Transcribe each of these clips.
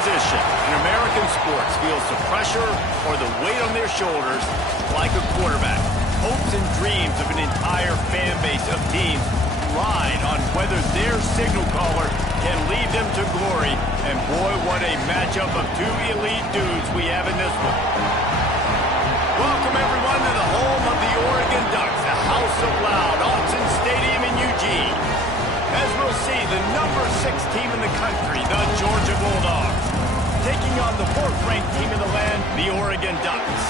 position in American sports feels the pressure or the weight on their shoulders like a quarterback. Hopes and dreams of an entire fan base of teams ride on whether their signal caller can lead them to glory. And boy, what a matchup of two elite dudes we have in this one. Welcome, everyone, to the home of the Oregon Ducks, the House of Loud, Autzen Stadium in Eugene. As we'll see, the number 6 team in the country, the Georgia Bulldogs, taking on the 4th-ranked team in the land, the Oregon Ducks.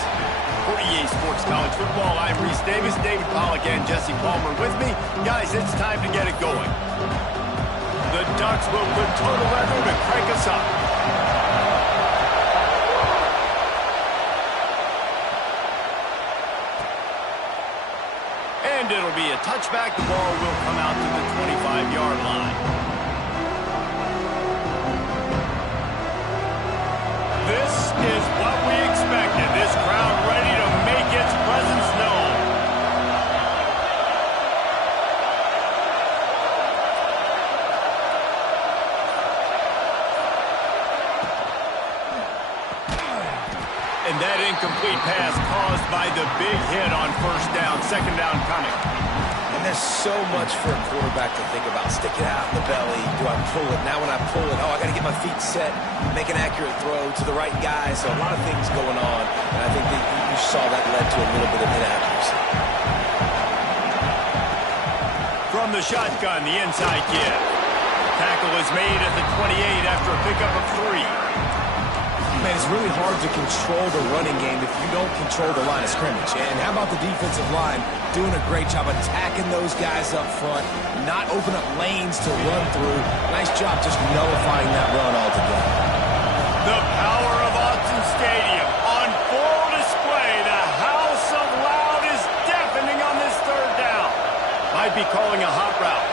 For EA Sports College Football, I'm Reese Davis, David Pollack, and Jesse Palmer with me. Guys, it's time to get it going. The Ducks will put total weather to crank us up. And it'll be a touchback. The ball will come out to the 25-yard line. This is what we expected. This crowd ready to make its presence known. And that incomplete pass caused by the big hit on first down. Second down coming. And there's so much for a quarterback to think about. Stick it out in the belly. Do I pull it? Now when I pull it, I got to get my feet set, make an accurate throw to the right guy. So a lot of things going on. And I think that you saw that led to a little bit of inaccuracy. From the shotgun, the inside give. Tackle is made at the 28 after a pickup of 3. Man, it's really hard to control the running game if you don't control the line of scrimmage. And how about the defensive line doing a great job attacking those guys up front, not open up lanes to run through. Nice job just nullifying that run altogether. The power of Autzen Stadium on full display. The House of Loud is deafening on this third down. Might be calling a hot route.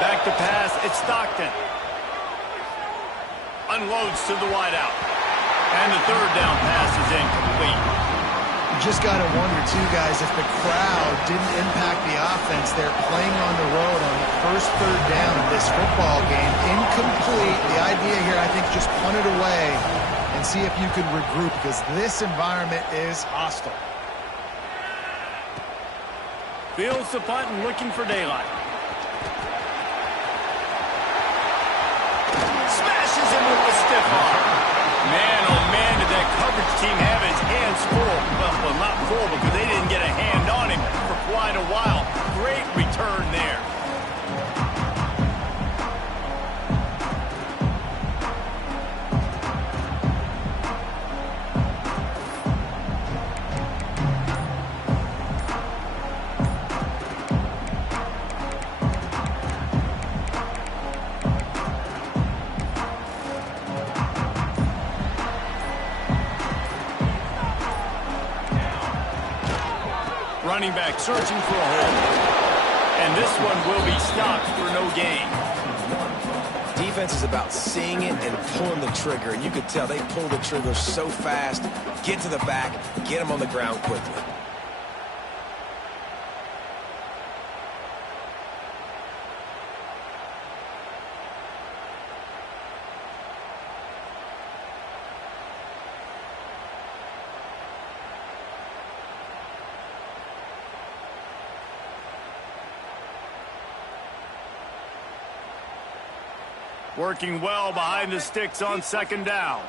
Back to pass, it's Stockton. Unloads to the wideout. And the third down pass is incomplete. You just got to wonder, too, guys, if the crowd didn't impact the offense. They're playing on the road on the first third down of this football game. Incomplete. The idea here, I think, just punt it away and see if you can regroup, because this environment is hostile. Fields the punt and looking for daylight. Smashes him with the stiff arm. Man, oh man, did that coverage team have his hands full. Well, not full because they didn't get a hand on him for quite a while. Great return there. Running back searching for a hole. And this one will be stopped for no gain. Defense is about seeing it and pulling the trigger. And you could tell they pull the trigger so fast, get to the back, get them on the ground quickly. Working well behind the sticks on second down.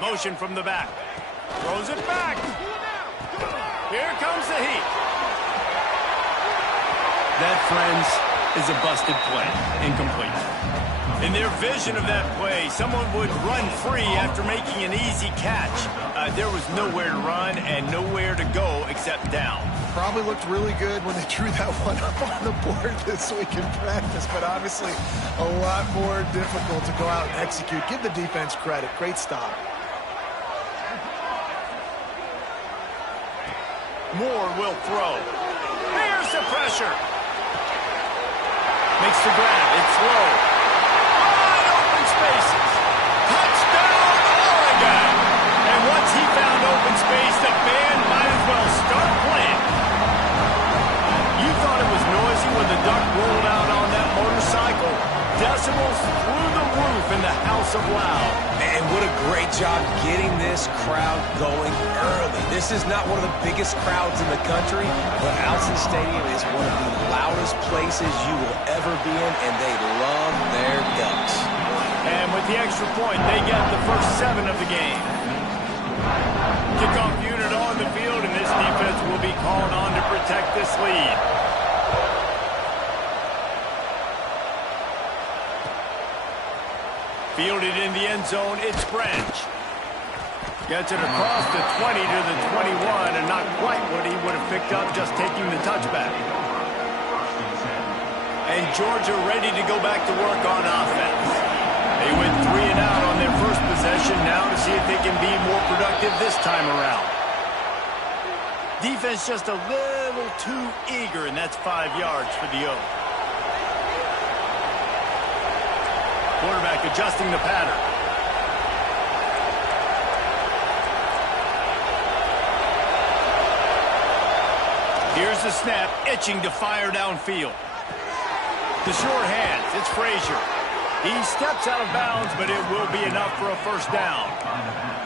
Motion from the back. Throws it back. Here comes the heat. That, friends, is a busted play. Incomplete. In their vision of that play, someone would run free after making an easy catch. There was nowhere to run and nowhere to go except down. Probably looked really good when they drew that one up on the board this week in practice, but obviously a lot more difficult to go out and execute. Give the defense credit. Great stop. Moore will throw. Here's the pressure. Makes the grab. It's low. Wide open spaces. Touchdown, Oregon. And once he found open space, the band might as well start playing. decibels through the roof in the House of Loud. And what a great job getting this crowd going early. This is not one of the biggest crowds in the country, but Allison Stadium is one of the loudest places you will ever be in, and they love their Ducks. And with the extra point, they get the first 7 of the game. Kickoff unit on the field, and this defense will be called on to protect this lead. Fielded in the end zone, it's French. Gets it across the 20 to the 21, and not quite what he would have picked up just taking the touchback. And Georgia ready to go back to work on offense. They went 3 and out on their first possession, now to see if they can be more productive this time around. Defense just a little too eager, and that's 5 yards for the O. Quarterback adjusting the pattern. Here's the snap, itching to fire downfield. The short hands, it's Frazier. He steps out of bounds, but it will be enough for a first down.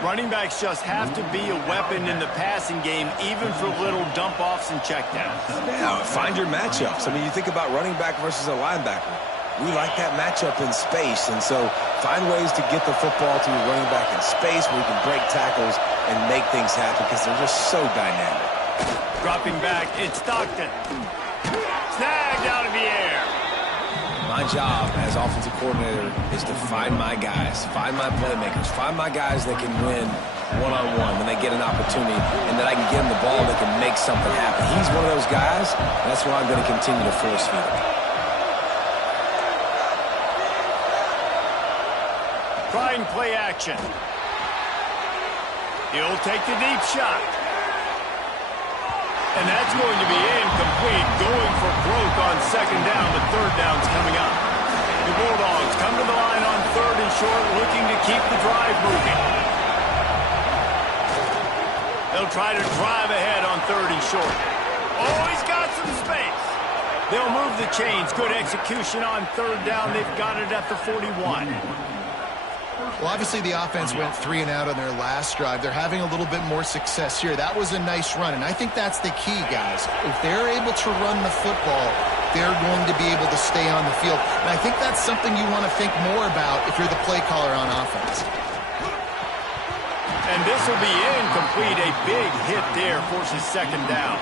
Running backs just have to be a weapon in the passing game, even for little dump-offs and checkdowns. Yeah, find your matchups. I mean, you think about running back versus a linebacker. We like that matchup in space, and so find ways to get the football to your running back in space where you can break tackles and make things happen because they're just so dynamic. Dropping back, it's Stockton. Snagged out of the air. My job as offensive coordinator is to find my guys, find my playmakers, find my guys that can win one-on-one when they get an opportunity, and that I can get them the ball that can make something happen. He's one of those guys, and that's why I'm going to continue to force feed him. Trying play action. He'll take the deep shot. And that's going to be incomplete. Going for broke on second down, but third down's coming up. The Bulldogs come to the line on 3rd and short, looking to keep the drive moving. They'll try to drive ahead on 3rd and short. Oh, he's got some space. They'll move the chains. Good execution on 3rd down. They've got it at the 41. Well, obviously the offense went 3 and out on their last drive. They're having a little bit more success here. That was a nice run, and I think that's the key, guys. If they're able to run the football, they're going to be able to stay on the field. And I think that's something you want to think more about if you're the play caller on offense. And this will be incomplete. A big hit there forces second down.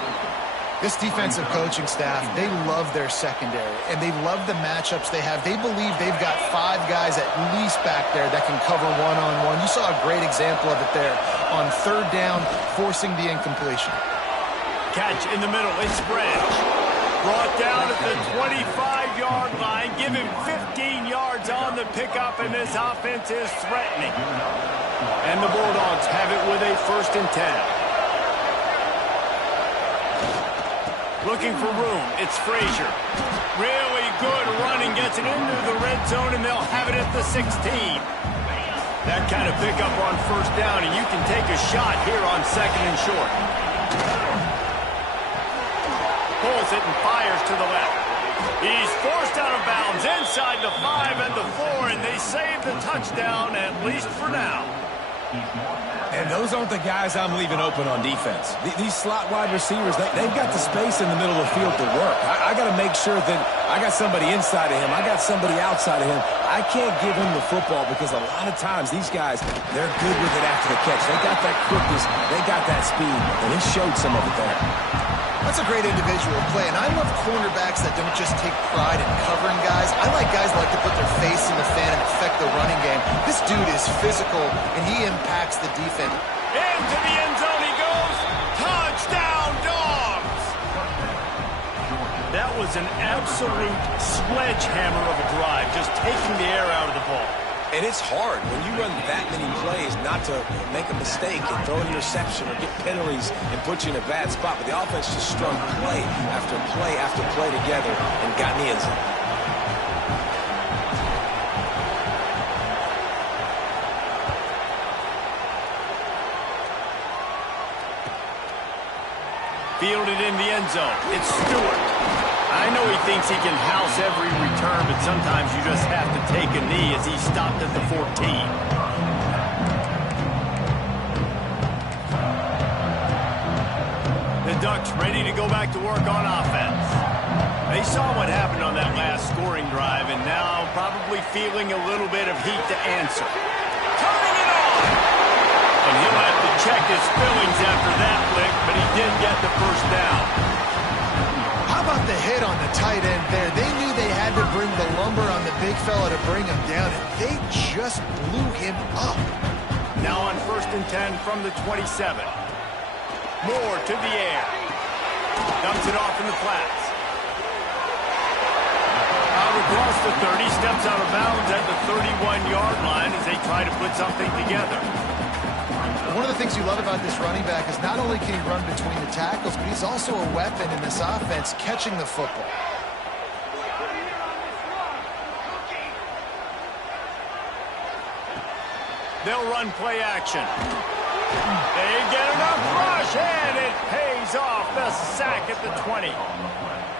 This defensive coaching staff, they love their secondary, and they love the matchups they have. They believe they've got 5 guys at least back there that can cover one-on-one. You saw a great example of it there on 3rd down, forcing the incompletion. Catch in the middle, it's Branch. Brought down at the 25-yard line. Give him 15 yards on the pickup, and this offense is threatening. And the Bulldogs have it with a 1st and 10. Looking for room, it's Frazier. Really good running, gets it into the red zone, and they'll have it at the 16. That kind of pickup on 1st down, and you can take a shot here on 2nd and short. Pulls it and fires to the left. He's forced out of bounds inside the 5 and the 4, and they save the touchdown, at least for now. And those aren't the guys I'm leaving open on defense. These slot wide receivers, they've got the space in the middle of the field to work. I got to make sure that I got somebody inside of him. I got somebody outside of him. I can't give him the football because a lot of times these guys, they're good with it after the catch. They got that quickness. They got that speed, and he showed some of it there. That's a great individual play, and I love cornerbacks that don't just take pride in covering guys. I like guys that like to put their face in the fan and affect the running game. This dude is physical, and he impacts the defense. Into the end zone he goes. Touchdown, Dogs! That was an absolute sledgehammer of a drive, just taking the air out of the ball. And it's hard when you run that many plays not to make a mistake and throw an interception or get penalties and put you in a bad spot. But the offense just strung play after play after play together and got in the end zone. Fielded in the end zone. It's Stewart. I know he thinks he can house every return, but sometimes you just have to take a knee as he stopped at the 14. The Ducks ready to go back to work on offense. They saw what happened on that last scoring drive, and now probably feeling a little bit of heat to answer. Turning it on! And he'll have to check his feelings after that lick, but he did get the first down. How about the hit on the tight end there? They knew they had to bring the lumber on the big fella to bring him down, and they just blew him up. Now on 1st and 10 from the 27. Moore to the air. Dumps it off in the flats. Out across the 30, steps out of bounds at the 31-yard line as they try to put something together. One of the things you love about this running back is not only can he run between the tackles, but he's also a weapon in this offense catching the football. They'll run play action. They get enough rush, and it pays off the sack at the 20.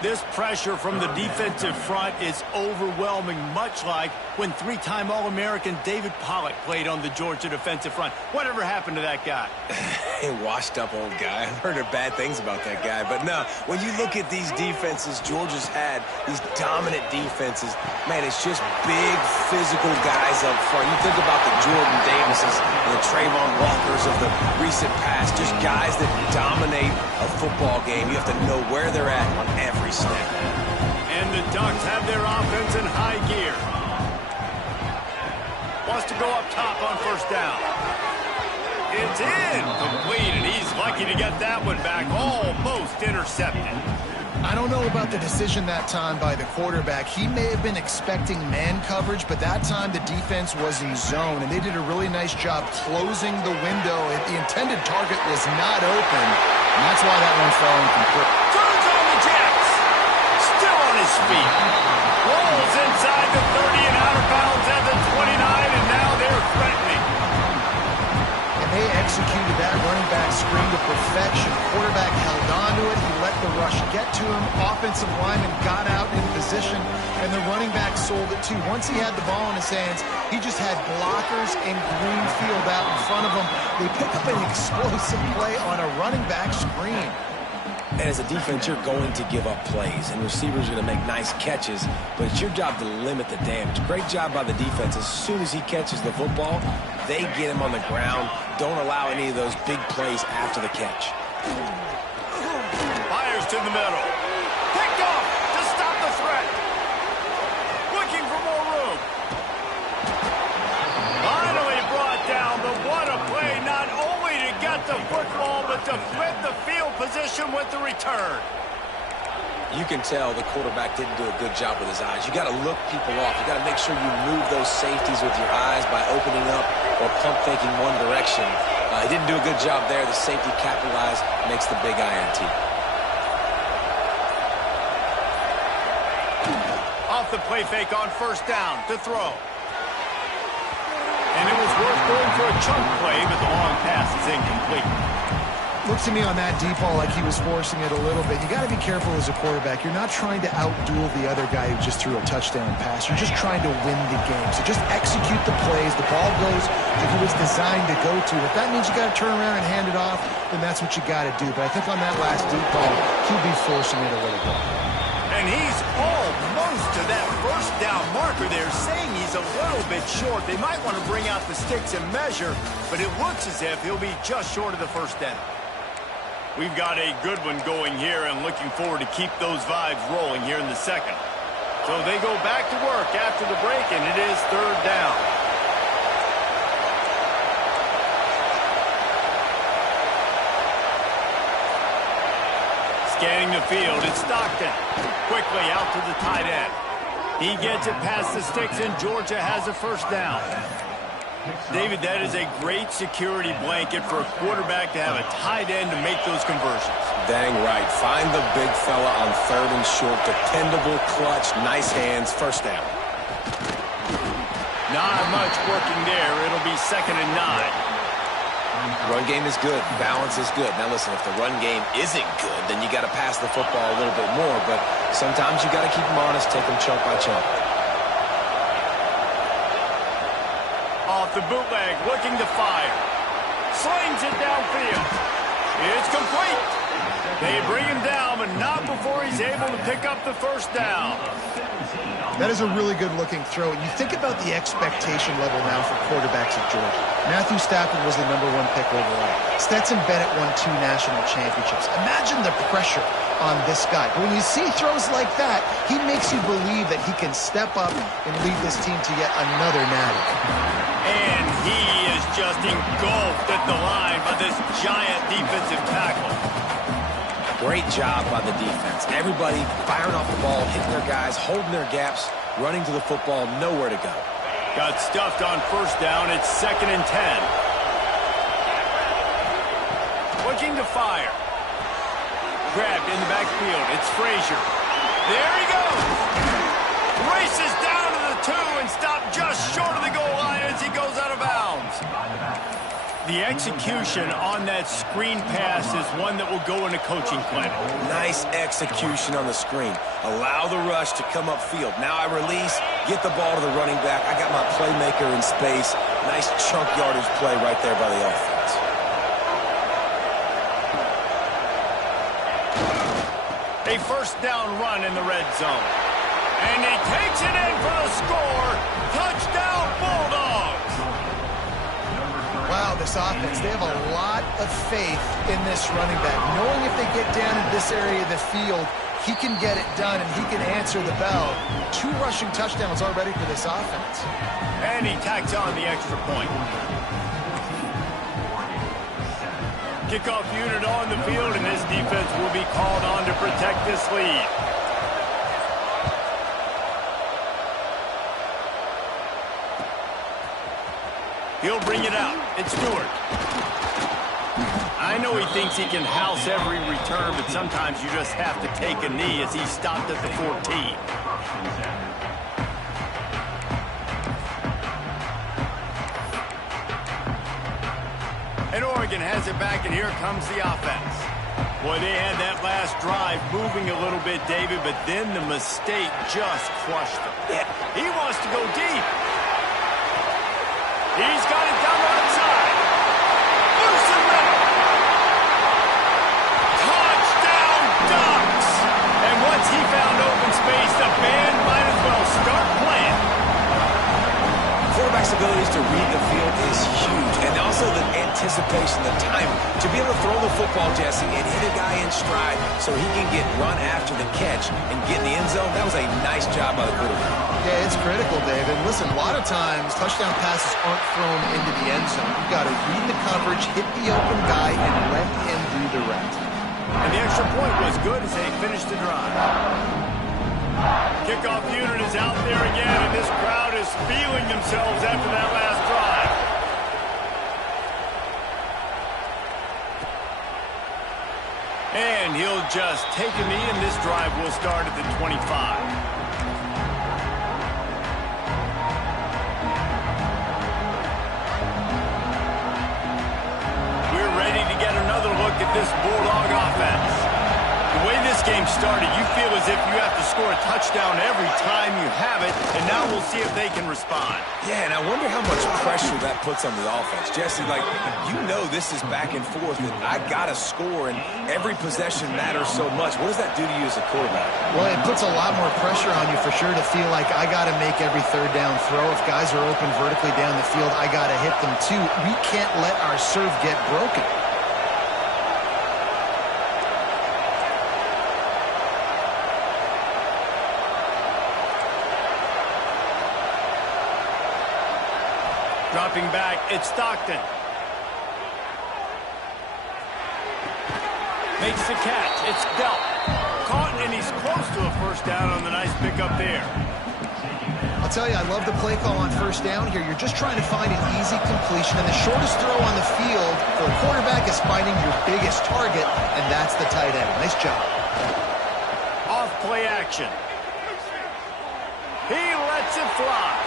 This pressure from the defensive front is overwhelming, much like when three-time All-American David Pollock played on the Georgia defensive front. Whatever happened to that guy? A washed-up old guy. I've heard bad things about that guy. But no, when you look at these defenses Georgia's had, these dominant defenses, man, it's just big, physical guys up front. You think about the Jordan Davises and the Trayvon Walkers of the recent past, just guys that dominate a football game. You have to know where they're at on every snap. And the Ducks have their offense in high gear. Wants to go up top on 1st down. It's incomplete, and he's lucky to get that one back. Almost intercepted. I don't know about the decision that time by the quarterback. He may have been expecting man coverage, but that time the defense was in zone, and they did a really nice job closing the window. The intended target was not open, and that's why that one fell incomplete. Turns on the Jets. Still on his feet. Rolls inside the 30 and out of bounds at the 29, and now they're threatening. And they executed that running back screen to perfection. Quarterback held on to it. He let the rush get to him. Offensive lineman got out in position, and the running back sold it too. Once he had the ball in his hands, he just had blockers and green field out in front of him. They pick up an explosive play on a running back screen. And as a defense, you're going to give up plays, and receivers are going to make nice catches, but it's your job to limit the damage. Great job by the defense. As soon as he catches the football, they get him on the ground. Don't allow any of those big plays after the catch. Fires to the middle. Picked off to stop the threat. Looking for more room. Finally brought down, but what a play, not only to get the football, but to flip the field position with the return. You can tell the quarterback didn't do a good job with his eyes. You got to look people off. You got to make sure you move those safeties with your eyes by opening up or pump faking one direction. He didn't do a good job there. The safety capitalized, makes the big INT. Off the play fake on 1st down to throw. And it was worth going for a chunk play, but the long pass is incomplete. Looks to me on that deep ball like he was forcing it a little bit. You got to be careful as a quarterback. You're not trying to outduel the other guy who just threw a touchdown pass. You're just trying to win the game. So just execute the plays. The ball goes to who it's designed to go to. If that means you got to turn around and hand it off, then that's what you got to do. But I think on that last deep ball, he'll be forcing it a little bit. And he's almost to that 1st down marker there, saying he's a little bit short. They might want to bring out the sticks and measure, but it looks as if he'll be just short of the 1st down. We've got a good one going here and looking forward to keep those vibes rolling here in the 2nd. So they go back to work after the break, and it is 3rd down. Scanning the field, it's Stockton. Quickly out to the tight end. He gets it past the sticks, and Georgia has a 1st down. David, that is a great security blanket for a quarterback to have a tight end to make those conversions. Dang right. Find the big fella on 3rd and short. Dependable, clutch, nice hands, 1st down. Not much working there. It'll be 2nd and 9. Run game is good. Balance is good. Now, listen, if the run game isn't good, then you got to pass the football a little bit more. But sometimes you got to keep them honest, take them chunk by chunk. Off the bootleg, looking to fire. Slings it downfield. It's complete. They bring him down, but not before he's able to pick up the first down. That is a really good-looking throw. And you think about the expectation level now for quarterbacks at Georgia. Matthew Stafford was the #1 pick overall. Stetson Bennett won 2 national championships. Imagine the pressure on this guy. But when you see throws like that, he makes you believe that he can step up and lead this team to yet another natty. And he is just engulfed at the line by this giant defensive tackle. Great job by the defense. Everybody firing off the ball, hitting their guys, holding their gaps, running to the football, nowhere to go. Got stuffed on first down. It's 2nd and 10. Looking to fire. Grabbed in the backfield. It's Frazier. There he goes. Races down to the 2 and stopped just short of the goal line as he goes out of bounds. The execution on that screen pass is one that will go in a coaching clinic. Nice execution on the screen. Allow the rush to come upfield. Now I release, get the ball to the running back. I got my playmaker in space. Nice chunk yardage play right there by the offense. A first down run in the red zone. And he takes it in for the score. Touchdown, Bulldogs. Wow, this offense, they have a lot of faith in this running back. Knowing if they get down in this area of the field, he can get it done and he can answer the bell. 2 rushing touchdowns already for this offense. And he tacks on the extra point. Kickoff unit on the field, and this defense will be called on to protect this lead. He'll bring it out. It's Stewart. I know he thinks he can house every return, but sometimes you just have to take a knee as he stopped at the 14. And Oregon has it back, and here comes the offense. Boy, they had that last drive moving a little bit, David, but then the mistake just crushed them. Yeah. He wants to go deep. He's got it down the right side. Loose and middle. Touchdown, Ducks! And once he found open space, the band might as well start playing. Quarterback's abilities to read the field is huge. And also the anticipation, the time to be able to throw the football, Jesse, and hit a guy in stride so he can get run after the catch and get in the end zone. That was a nice job by the quarterback. Yeah, it's critical, David. Listen, a lot of times touchdown passes aren't thrown into the end zone. You've got to read the coverage, hit the open guy, and let him do the rest. And the extra point was good as they finished the drive. Kickoff unit is out there again, and this crowd is feeling themselves after that last drive. And he'll just take a knee, and this drive will start at the 25. We're ready to get another look at this Bulldog offense. The way this game started, you feel as if you have to score a touchdown every time you have it, and now we'll see if they can respond. Yeah, and I wonder how much pressure that puts on the offense. Jesse, like, you know this is back and forth, and I got to score, and every possession matters so much. What does that do to you as a quarterback? Well, it puts a lot more pressure on you for sure to feel like I got to make every third down throw. If guys are open vertically down the field, I got to hit them too. We can't let our serve get broken. Dropping back, it's Stockton. Makes the catch, it's Delp. Caught, and he's close to a first down on the nice pickup there. I'll tell you, I love the play call on first down here. You're just trying to find an easy completion, and the shortest throw on the field for a quarterback is finding your biggest target, and that's the tight end. Nice job. Off play action. He lets it fly.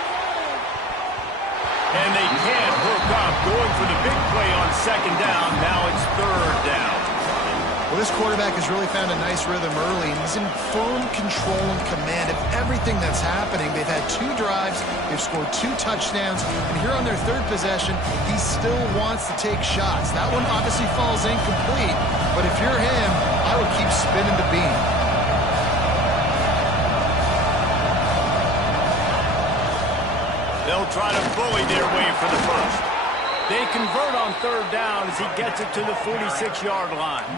And they can't hook up. Going for the big play on second down. Now it's third down. Well, this quarterback has really found a nice rhythm early, and he's in firm control and command of everything that's happening. They've had 2 drives, they've scored 2 touchdowns, and here on their 3rd possession, he still wants to take shots. That one obviously falls incomplete, but if you're him, I would keep spinning the beam. They'll try to bully their way for the first. They convert on third down as he gets it to the 46-yard line.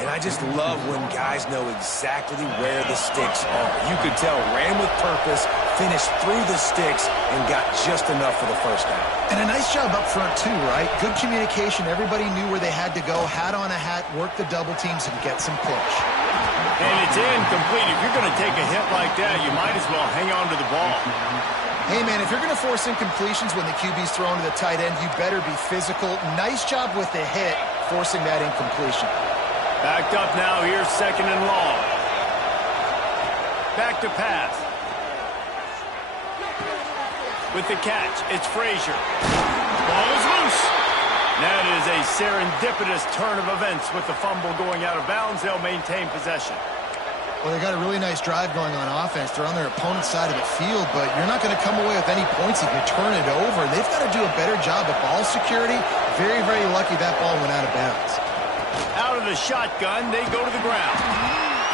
And I just love when guys know exactly where the sticks are. You could tell, ran with purpose, finished through the sticks, and got just enough for the first down. And a nice job up front, too, right? Good communication. Everybody knew where they had to go, hat on a hat, work the double teams, and get some push. And it's incomplete. If you're going to take a hit like that, you might as well hang on to the ball. Hey, man, if you're going to force incompletions when the QB's thrown to the tight end, you better be physical. Nice job with the hit, forcing that incompletion. Backed up now, here's second and long. Back to pass. With the catch, it's Frazier. Ball is loose. That is a serendipitous turn of events with the fumble going out of bounds. They'll maintain possession. Well, they got a really nice drive going on offense. They're on their opponent's side of the field, but you're not going to come away with any points if you turn it over. They've got to do a better job of ball security. Very, very lucky that ball went out of bounds. Out of the shotgun, they go to the ground.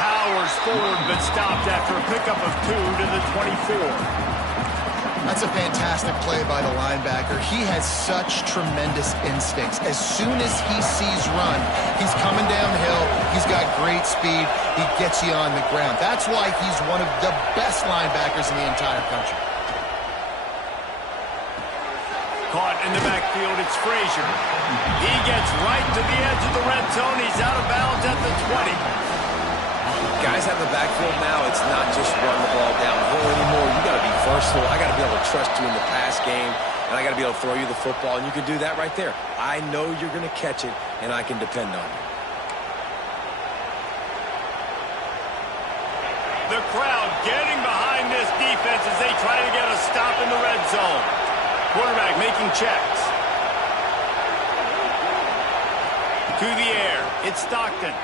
Powers forward, but stopped after a pickup of 2 to the 24. That's a fantastic play by the linebacker. He has such tremendous instincts. As soon as he sees run, he's coming downhill. He's got great speed. He gets you on the ground. That's why he's one of the best linebackers in the entire country. Caught in the backfield, it's Frazier. He gets right to the edge of the red zone. He's out of bounds at the 20. Guys have the backfield now. It's not just run the ball downhill anymore. You got to be versatile. I got to be able to trust you in the pass game, and I got to be able to throw you the football, and you can do that right there. I know you're going to catch it, and I can depend on you. The crowd getting behind this defense as they try to get a stop in the red zone. Quarterback making checks. To the air, it's Stockton.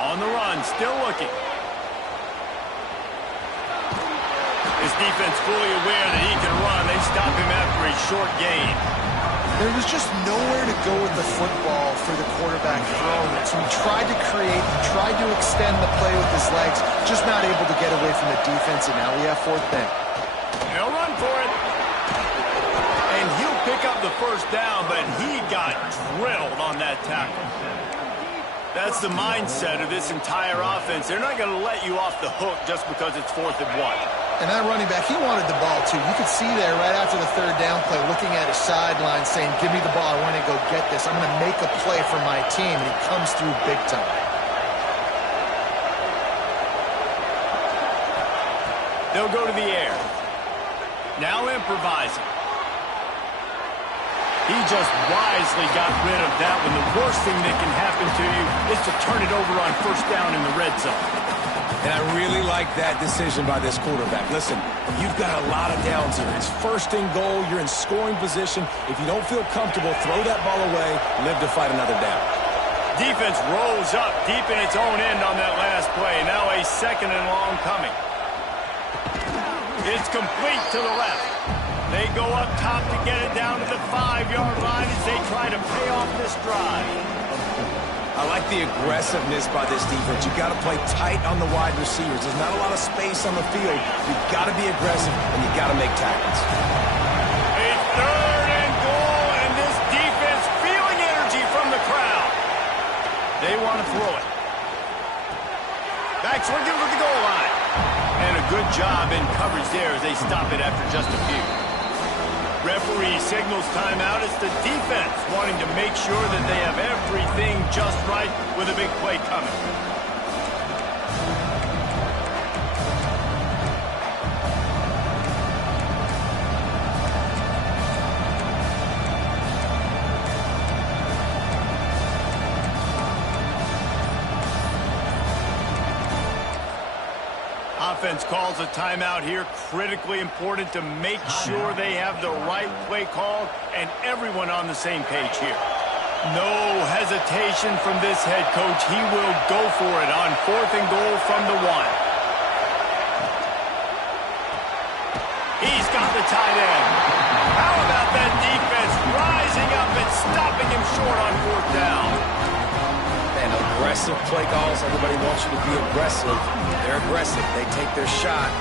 On the run, still looking. This defense fully aware that he can run. They stop him after a short gain. There was just nowhere to go with the football for the quarterback throwing it. So he tried to create, he tried to extend the play with his legs, just not able to get away from the defense, and now we have 4th down. He'll run for it. And he'll pick up the first down, but he got drilled on that tackle. That's the mindset of this entire offense. They're not going to let you off the hook just because it's 4th and 1. And that running back, he wanted the ball, too. You could see there right after the 3rd down play, looking at his sideline, saying, give me the ball. I want to go get this. I'm going to make a play for my team. And he comes through big time. They'll go to the air. Now improvising. He just wisely got rid of that one. The worst thing that can happen to you is to turn it over on first down in the red zone. And I really like that decision by this quarterback. Listen, you've got a lot of downs here. It's 1st and goal. You're in scoring position. If you don't feel comfortable, throw that ball away. Live to fight another down. Defense rose up deep in its own end on that last play. Now a 2nd and long coming. It's complete to the left. They go up top to get it down to the 5-yard line as they try to pay off this drive. I like the aggressiveness by this defense. You've got to play tight on the wide receivers. There's not a lot of space on the field. You've got to be aggressive, and you've got to make tackles. It's 3rd and goal, and this defense feeling energy from the crowd. They want to throw it. Back swinging for the goal line. And a good job in coverage there as they stop it after just a few. Referee signals timeout. It's the defense wanting to make sure that they have everything just right with a big play coming. offense calls a timeout here. Critically important to make sure they have the right play called and everyone on the same page here. No hesitation from this head coach. He will go for it on 4th and goal from the 1. He's got the tight end. How about that defense rising up and stopping him short on 4th down? And aggressive play calls. Everybody wants you to be aggressive. They're aggressive. They take their shot.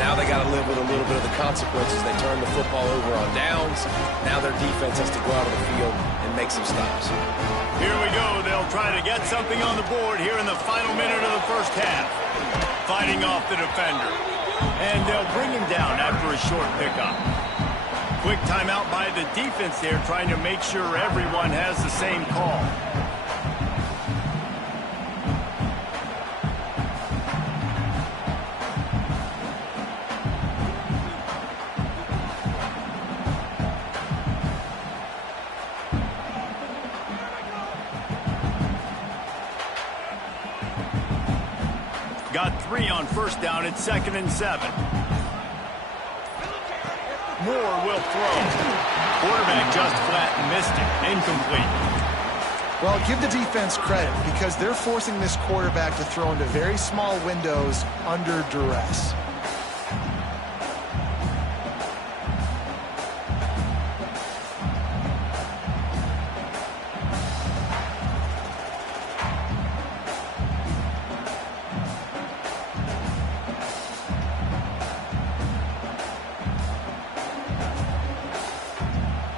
Now they got to live with a little bit of the consequences. They turn the football over on downs. Now their defense has to go out on the field and make some stops. Here we go. They'll try to get something on the board here in the final minute of the first half. Fighting off the defender. And they'll bring him down after a short pickup. Quick timeout by the defense there, trying to make sure everyone has the same call. Got 3 on first down. It's 2nd and 7. Moore will throw. Quarterback just flat missed it. Incomplete. Well, give the defense credit because they're forcing this quarterback to throw into very small windows under duress.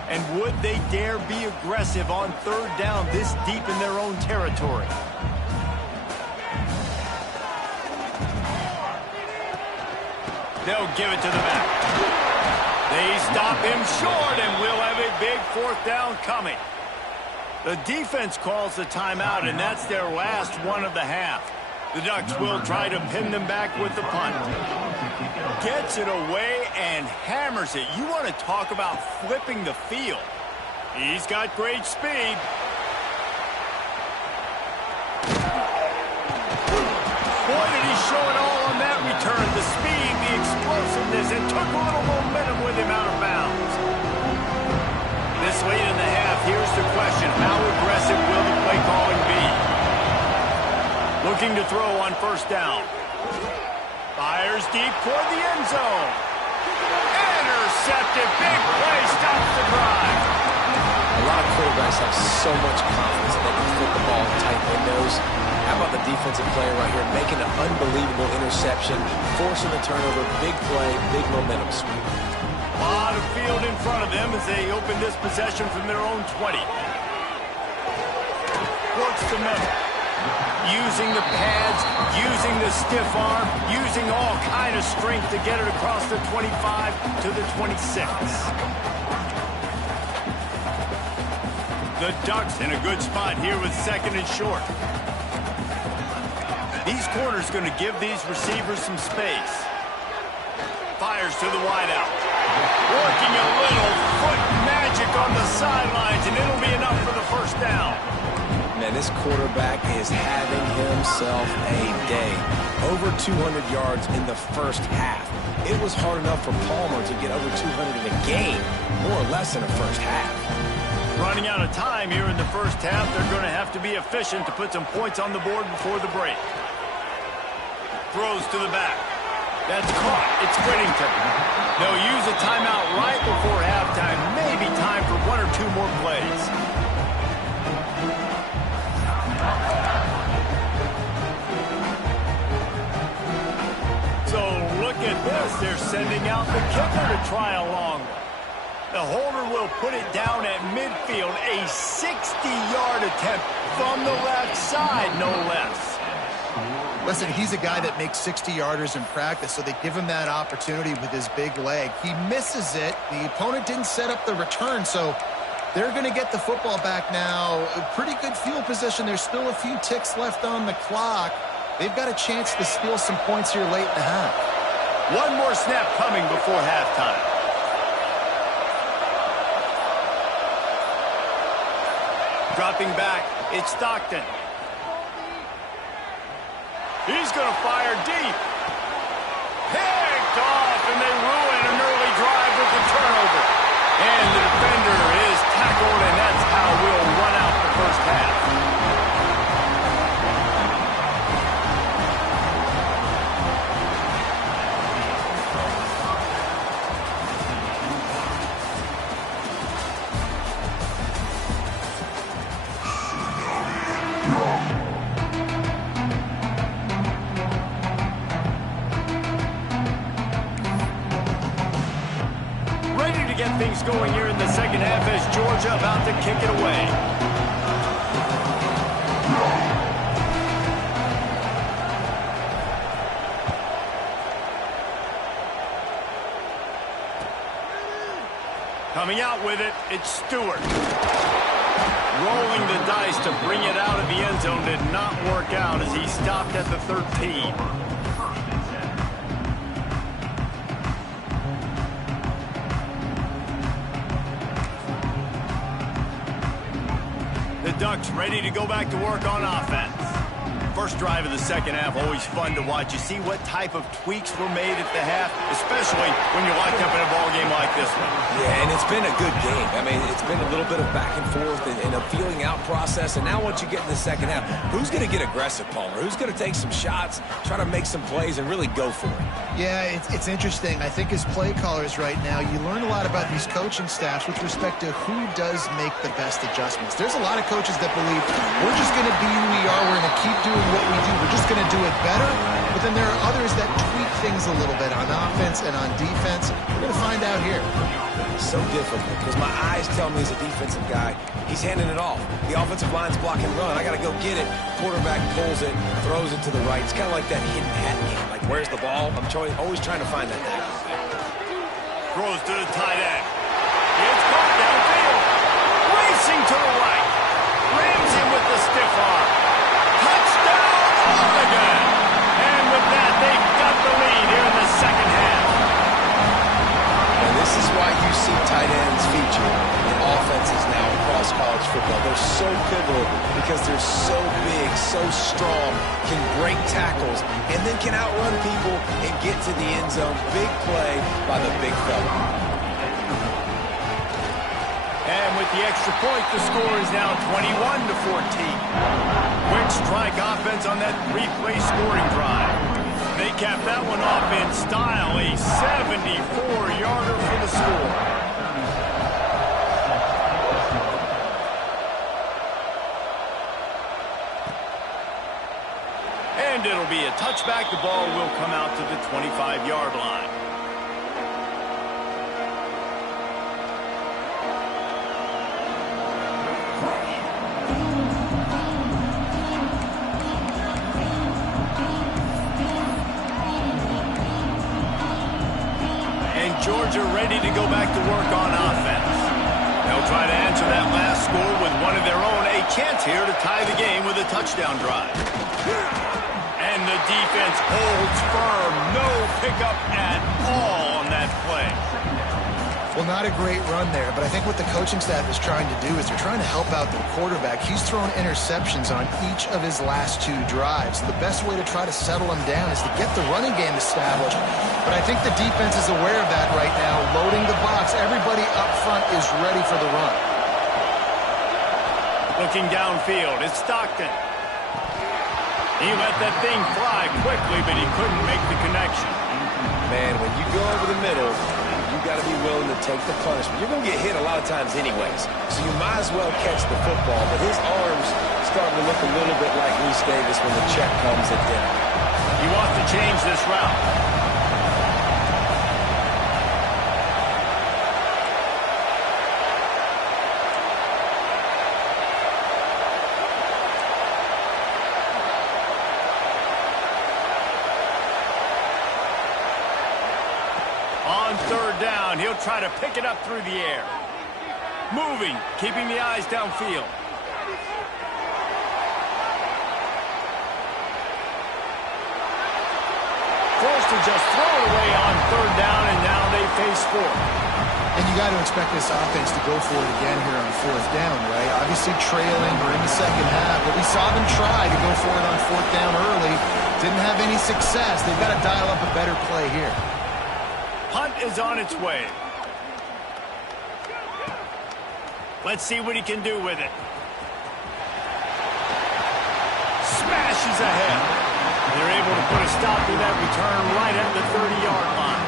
And would they dare be aggressive on 3rd down this deep in their own territory? They'll give it to the back. They stop him short, and we'll have a big 4th down coming. The defense calls the timeout, and that's their last one of the half. The Ducks will try to pin them back with the punt. Gets it away and hammers it. You want to talk about flipping the field. He's got great speed. Boy, did he show it all on that return. The speed, the explosiveness, and took a little momentum with him out of bounds. This late in the half, here's the question. How aggressive will the play calling be? Looking to throw on 1st down. Fires deep toward the end zone. Intercepted. Big play. Stops the drive. A lot of quarterbacks have so much confidence that they can fit the ball in tight windows. How about the defensive player right here making an unbelievable interception, forcing the turnover, big play, big momentum sweep. A lot of field in front of them as they open this possession from their own 20. Works the middle. Using the pads, using the stiff arm, using all kind of strength to get it across the 25 to the 26. The Ducks in a good spot here with 2nd and short. These corners going to give these receivers some space. Fires to the wideout. Working a little foot magic on the sidelines, and it'll be enough for the 1st down. Man, this quarterback is having himself a day. Over 200 yards in the first half. It was hard enough for Palmer to get over 200 in a game, more or less in the first half. Running out of time here in the first half. They're going to have to be efficient to put some points on the board before the break. Throws to the back. That's caught. It's Whittington. They'll use a timeout right before halftime. Maybe time for 1 or 2 more plays. So look at this. They're sending out the kicker to try a long one. The holder will put it down at midfield. A 60-yard attempt from the left side, no less. Listen, he's a guy that makes 60-yarders in practice, so they give him that opportunity with his big leg. He misses it. The opponent didn't set up the return, so they're going to get the football back now. A pretty good field position. There's still a few ticks left on the clock. They've got a chance to steal some points here late in the half. One more snap coming before halftime. Dropping back, it's Stockton. He's going to fire deep. get things going here in the second half as Georgia about to kick it away. Coming out with it, it's Stewart. Rolling the dice to bring it out of the end zone did not work out as he stopped at the 13. The Ducks ready to go back to work on offense. First drive of the second half, always fun to watch. You see what type of tweaks were made at the half, especially when you're locked up in a ball game like this one. Yeah, and it's been a good game. I mean, it's been a little bit of back and forth and a feeling out process. And now once you get in the second half, who's going to get aggressive, Palmer? Who's going to take some shots, try to make some plays, and really go for it? Yeah, it's interesting. I think as play callers right now, you learn a lot about these coaching staffs with respect to who does make the best adjustments. There's a lot of coaches that believe we're just going to be who we are. We're going to keep doing what we do. We're just going to do it better. But then there are others that tweak things a little bit on offense and on defense. We're going to find out here. It's so difficult because my eyes tell me as a defensive guy, he's handing it off. The offensive line's blocking run. I got to go get it. Quarterback pulls it, throws it to the right. It's kind of like that hidden hat game. Like, where's the ball? I'm always trying to find that hat. Throws to the tight end. It's caught downfield. Racing to the right. Rams him with the stiff arm. Touchdown, Oregon! And with that, they've got the lead here in the second half. And this is why you see tight ends featured in offenses now across college football. They're so pivotal because they're so big, so strong, can break tackles, and then can outrun people and get to the end zone. Big play by the big fella. And with the extra point, the score is now 21-14. Quick strike offense on that three-play scoring drive. They cap that one off in style, a 74-yarder for the score. And it'll be a touchback. The ball will come out to the 25-yard line. Georgia ready to go back to work on offense. They'll try to answer that last score with one of their own. A chance here to tie the game with a touchdown drive. And the defense holds firm. No pickup at all on that play. Well, not a great run there, but I think what the coaching staff is trying to do is they're trying to help out their quarterback. He's thrown interceptions on each of his last two drives. The best way to try to settle him down is to get the running game established. But I think the defense is aware of that right now, loading the box. Everybody up front is ready for the run. Looking downfield, it's Stockton. He let that thing fly quickly, but he couldn't make the connection. Man, when you go over the middle, you got to be willing to take the punishment. You're going to get hit a lot of times anyways, so you might as well catch the football. But his arms starting to look a little bit like Reese Davis when the check comes at dinner. He wants to change this route. On third down, he'll try to pick it up through the air. Moving, keeping the eyes downfield. Forced to just throw it away on third down, and now they face fourth. And you got to expect this offense to go for it again here on fourth down, right? Obviously trailing, we're in the second half, but we saw them try to go for it on fourth down early. Didn't have any success. They've got to dial up a better play here. Punt is on its way. Let's see what he can do with it. Smashes ahead. They're able to put a stop to that return right at the 30-yard line.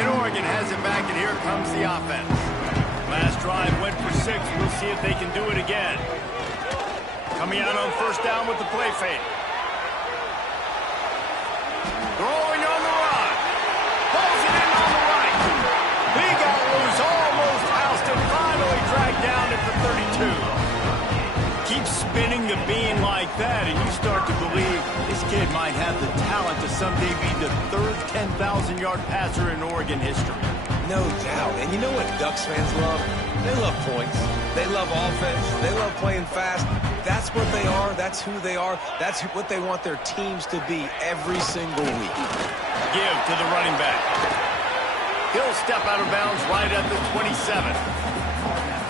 And Oregon has it back, and here comes the offense. Last drive went for 6. We'll see if they can do it again. Coming out on first down with the play fake. Throwing on the run. Pulls it in on the right. He got loose, almost housed and finally dragged down at the 32. Keep spinning the bean like that, and you start to believe this kid might have the talent to someday be the third 10,000-yard passer in Oregon history. No doubt. And you know what Ducks fans love? They love points. They love offense. They love playing fast. That's what they are. That's who they are. That's what they want their teams to be every single week. Give to the running back. He'll step out of bounds right at the 27.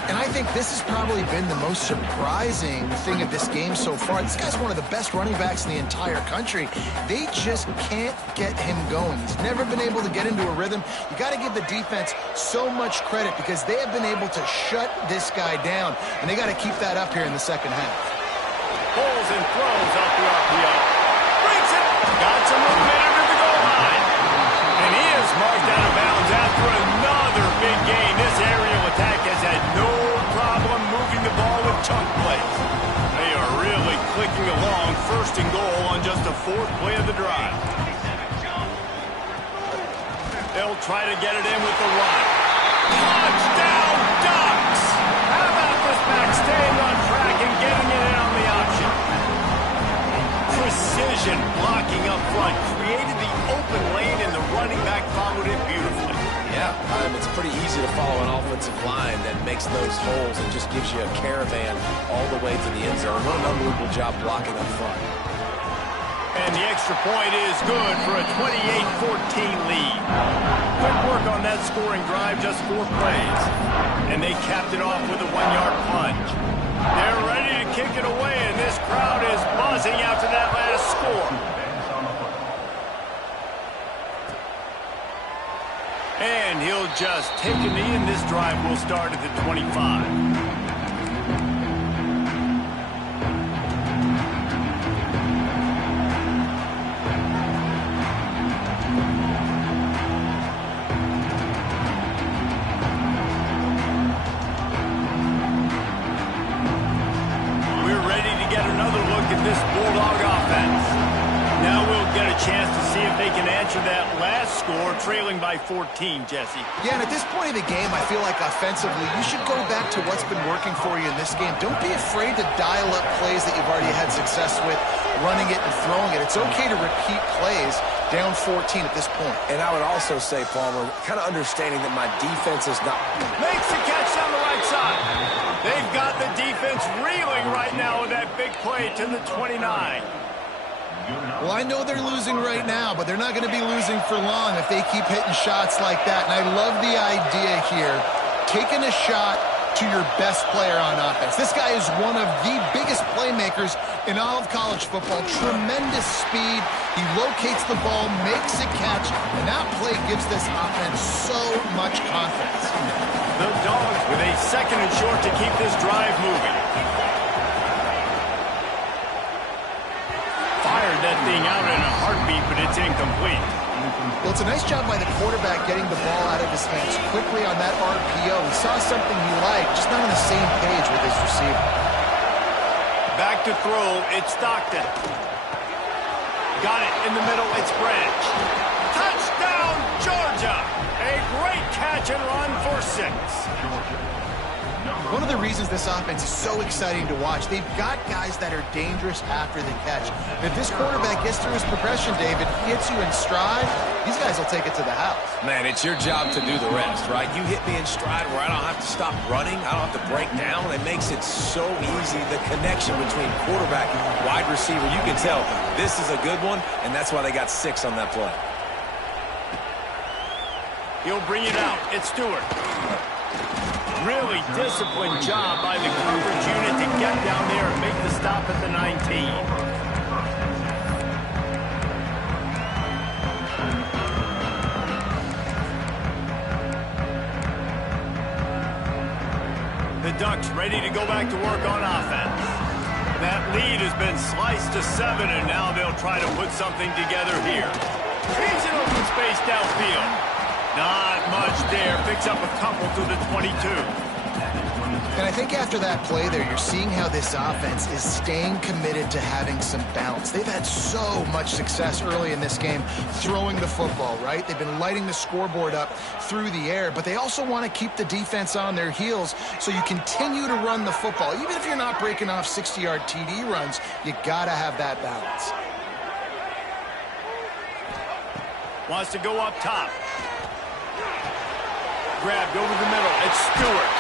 And I think this has probably been the most surprising thing of this game so far. This guy's one of the best running backs in the entire country. They just can't get him going. He's never been able to get into a rhythm. You got to give the defense so much credit because they have been able to shut this guy down, and they got to keep that up here in the second half. Pulls and throws off the RPO. Brings it. Got some momentum to the goal line. And he is marked out of bounds after another big gain. This aerial attack has had no problem moving the ball with chunk plays. They are really clicking along, first and goal on just the fourth play of the drive. They'll try to get it in with the run. Touchdown, Ducks! How about this back staying on track and getting it in on the option? Precision blocking up front created the open lane, and the running back followed it beautifully. Yeah, it's pretty easy to follow an offensive line that makes those holes and just gives you a caravan all the way to the end zone. What an unbelievable job blocking up front. And the extra point is good for a 28-14 lead. Quick work on that scoring drive, just 4 plays. And they capped it off with a 1-yard plunge. They're ready to kick it away, and this crowd is buzzing after that last score. And he'll just take a knee, and this drive will start at the 25. This Bulldog offense. Now we'll get a chance to see if they can answer that last score, trailing by 14, Jesse. Yeah, and at this point of the game, I feel like offensively, you should go back to what's been working for you in this game. Don't be afraid to dial up plays that you've already had success with, running it and throwing it. It's okay to repeat plays down 14 at this point. And I would also say, Palmer, kind of understanding that my defense is not... Makes the catch on the right side. They've got the defense reeling right now with that big play to the 29. Well, I know they're losing right now, but they're not going to be losing for long if they keep hitting shots like that. And I love the idea here, taking a shot to your best player on offense. This guy is one of the biggest playmakers in all of college football. Tremendous speed. He locates the ball, makes a catch, and that play gives this offense so much confidence. The Dogs with a second and short to keep this drive moving. Fired that thing out in a heartbeat, but it's incomplete. Well, it's a nice job by the quarterback getting the ball out of his hands quickly on that RPO. He saw something he liked, just not on the same page with his receiver. Back to throw, it's Stockton. Got it in the middle, it's Branch. Touchdown, Georgia! A great catch and run for 6. One of the reasons this offense is so exciting to watch, they've got guys that are dangerous after the catch. If this quarterback gets through his progression, David, hits you in stride, these guys will take it to the house. Man, it's your job to do the rest, right? You hit me in stride where I don't have to stop running. I don't have to break down. It makes it so easy. The connection between quarterback and wide receiver, you can tell this is a good one, and that's why they got 6 on that play. He'll bring it out. It's Stewart. Really disciplined job by the coverage unit to get down there and make the stop at the 19. The Ducks ready to go back to work on offense. That lead has been sliced to 7, and now they'll try to put something together here. He's in open space downfield. Not much there. Picks up a couple to the 22. And I think after that play there, you're seeing how this offense is staying committed to having some balance. They've had so much success early in this game throwing the football, right? They've been lighting the scoreboard up through the air, but they also want to keep the defense on their heels so you continue to run the football. Even if you're not breaking off 60-yard TD runs, you got to have that balance. Wants to go up top. Grabbed over the middle. It's Stewart.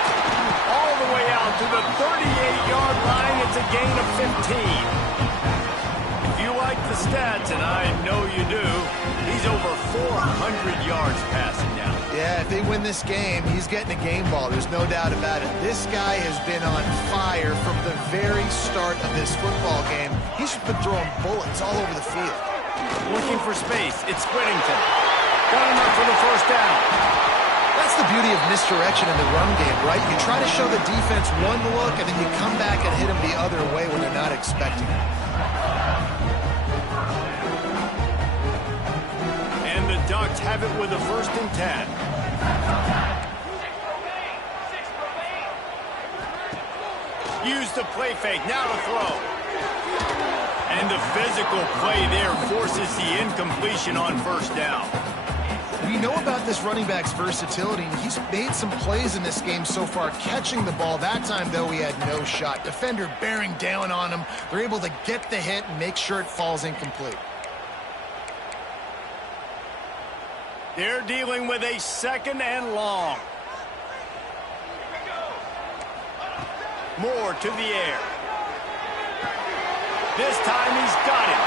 All the way out to the 38-yard line. It's a gain of 15. If you like the stats, and I know you do, he's over 400 yards passing now. Yeah, if they win this game, he's getting a game ball. There's no doubt about it. This guy has been on fire from the very start of this football game. He's just been throwing bullets all over the field. Looking for space. It's Whittington. Got him up for the first down. That's the beauty of misdirection in the run game, right? You try to show the defense one look, and then you come back and hit them the other way when they're not expecting it. And the Ducks have it with a 1st and 10. Use the play fake. Now to throw. And the physical play there forces the incompletion on 1st down. We know about this running back's versatility, and he's made some plays in this game so far catching the ball. That time, though, he had no shot. Defender bearing down on him. They're able to get the hit and make sure it falls incomplete. They're dealing with a 2nd and long. Moore to the air. This time he's got it.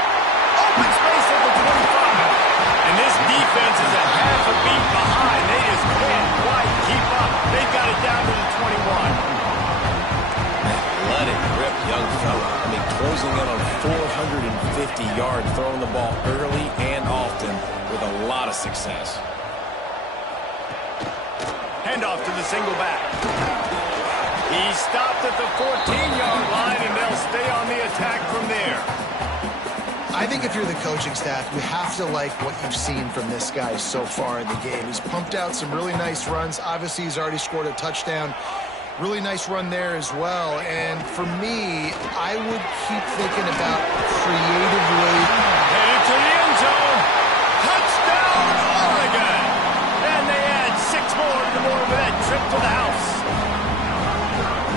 Open space at the 25. And this defense is a half a beat behind. They just can't quite keep up. They've got it down to the 21. Let it rip, young fella. I mean, closing in on 450 yards, throwing the ball early and often with a lot of success. Handoff to the single back. He stopped at the 14-yard line, and they'll stay on the attack from there. I think if you're the coaching staff, you have to like what you've seen from this guy so far in the game. He's pumped out some really nice runs. Obviously, he's already scored a touchdown. Really nice run there as well. And for me, I would keep thinking about creative ways. Headed to the end zone. Touchdown, Oregon. And they add 6 more to the board with that trip to the house.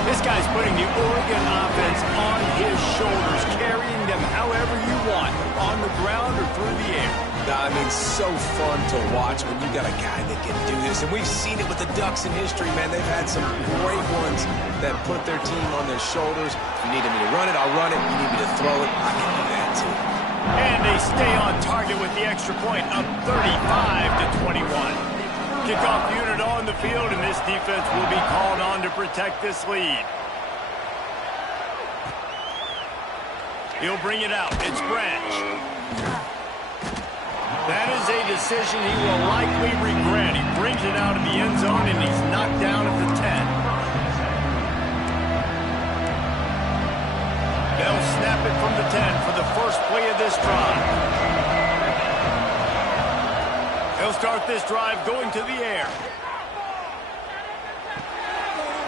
This guy's putting the Oregon offense on his shoulders, carrying them however you want, on the ground or through the air. I mean, so fun to watch when you got a guy that can do this. And we've seen it with the Ducks in history, man. They've had some great ones that put their team on their shoulders. If you need me to run it, I'll run it. If you need me to throw it, I can do that too. And they stay on target with the extra point, up 35-21. Kickoff unit on the field, and this defense will be called on to protect this lead. He'll bring it out. It's Branch. That is a decision he will likely regret. He brings it out of the end zone, and he's knocked down at the 10. They'll snap it from the 10 for the first play of this drive. He'll start this drive going to the air.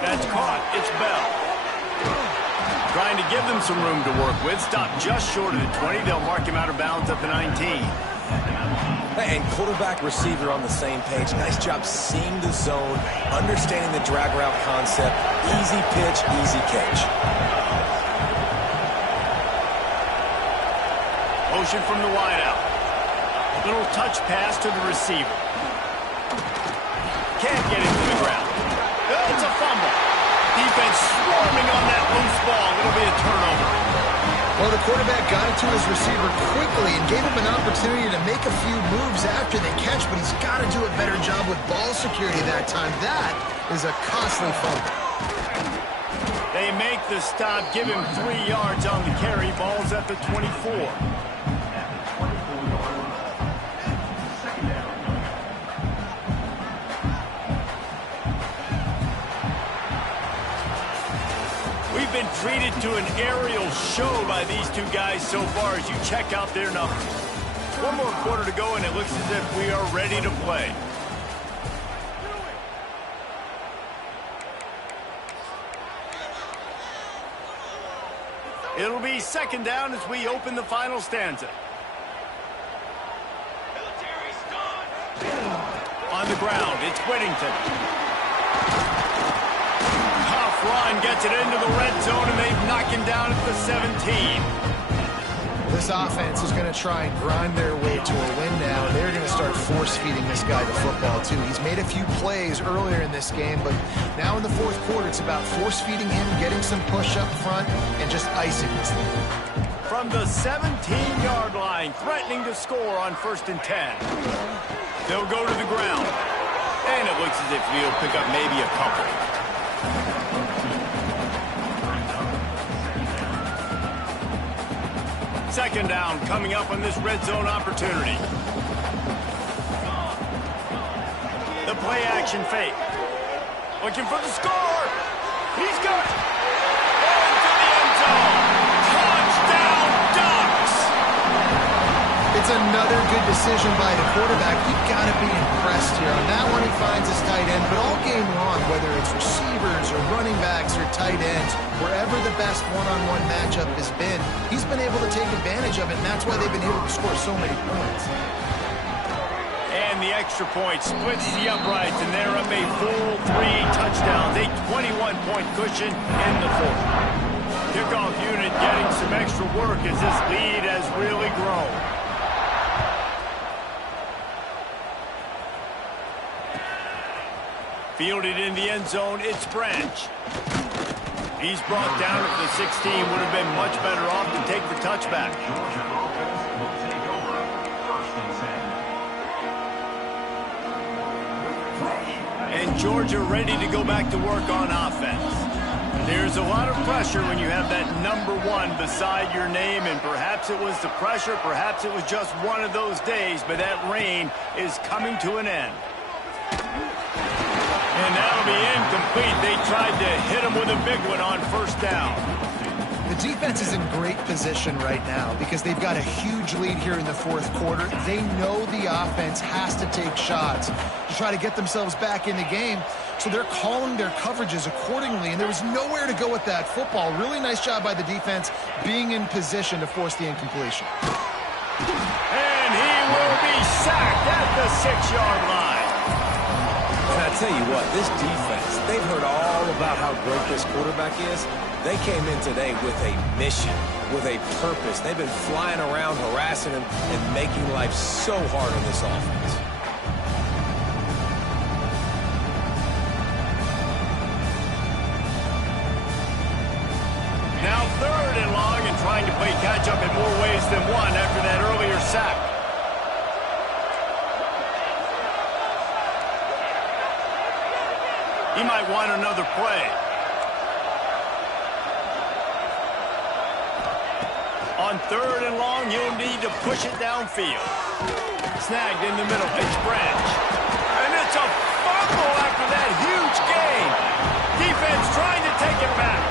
That's caught. It's Bell. Trying to give them some room to work with. Stopped just short of the 20. They'll mark him out of bounds at the 19. And quarterback receiver on the same page. Nice job seeing the zone, understanding the drag route concept. Easy pitch, easy catch. Motion from the wideout. Little touch pass to the receiver. Can't get it to the ground. It's a fumble. Defense swarming on that loose ball. It'll be a turnover. Well, the quarterback got it to his receiver quickly and gave him an opportunity to make a few moves after the catch, but he's got to do a better job with ball security that time. That is a costly fumble. They make the stop, give him 3 yards on the carry. Ball's at the 24. We've been treated to an aerial show by these two guys so far as you check out their numbers. 1 more quarter to go, and it looks as if we are ready to play. It'll be second down as we open the final stanza. On the ground, it's Whittington. Tough run, gets it into the red zone, and they've knocked him down at the 17. This offense is going to try and grind their way to a win now. They're going to start force-feeding this guy the football, too. He's made a few plays earlier in this game, but now in the fourth quarter, it's about force-feeding him, getting some push up front, and just icing this thing. From the 17-yard line, threatening to score on 1st and 10. They'll go to the ground. And it looks as if he'll pick up maybe a couple. Second down coming up on this red zone opportunity. The play action fake. Looking for the score. He's got it. Into the end zone. Touchdown Ducks. It's another good decision by the quarterback. You've got to be impressed here. On that one, he finds his tight end, but all game long, whether it's receivers or running backs or tight ends, wherever the best one-on-one matchup has been, he's been able to take advantage of it, and that's why they've been able to score so many points. And the extra point splits the uprights, and they're up a full 3 touchdowns, a 21-point cushion in the fourth. Kickoff unit getting some extra work as this lead has really grown. Fielded in the end zone, it's Branch. He's brought down at the 16. Would have been much better off to take the touchback. And Georgia ready to go back to work on offense. There's a lot of pressure when you have that number 1 beside your name, and perhaps it was the pressure, perhaps it was just one of those days, but that reign is coming to an end. And that'll be incomplete. They tried to hit him with a big one on 1st down. The defense is in great position right now because they've got a huge lead here in the fourth quarter. They know the offense has to take shots to try to get themselves back in the game, so they're calling their coverages accordingly, and there was nowhere to go with that football. Really nice job by the defense being in position to force the incompletion. And he will be sacked at the 6-yard line. And I tell you what, this defense, they've heard all about how great this quarterback is. They came in today with a mission, with a purpose. They've been flying around, harassing him, and making life so hard on this offense. Now 3rd and long, and trying to play catch-up in more ways than one after that earlier sack. He might want another play. On 3rd and long, you'll need to push it downfield. Snagged in the middle. It's Branch. And it's a fumble after that huge gain. Defense trying to take it back.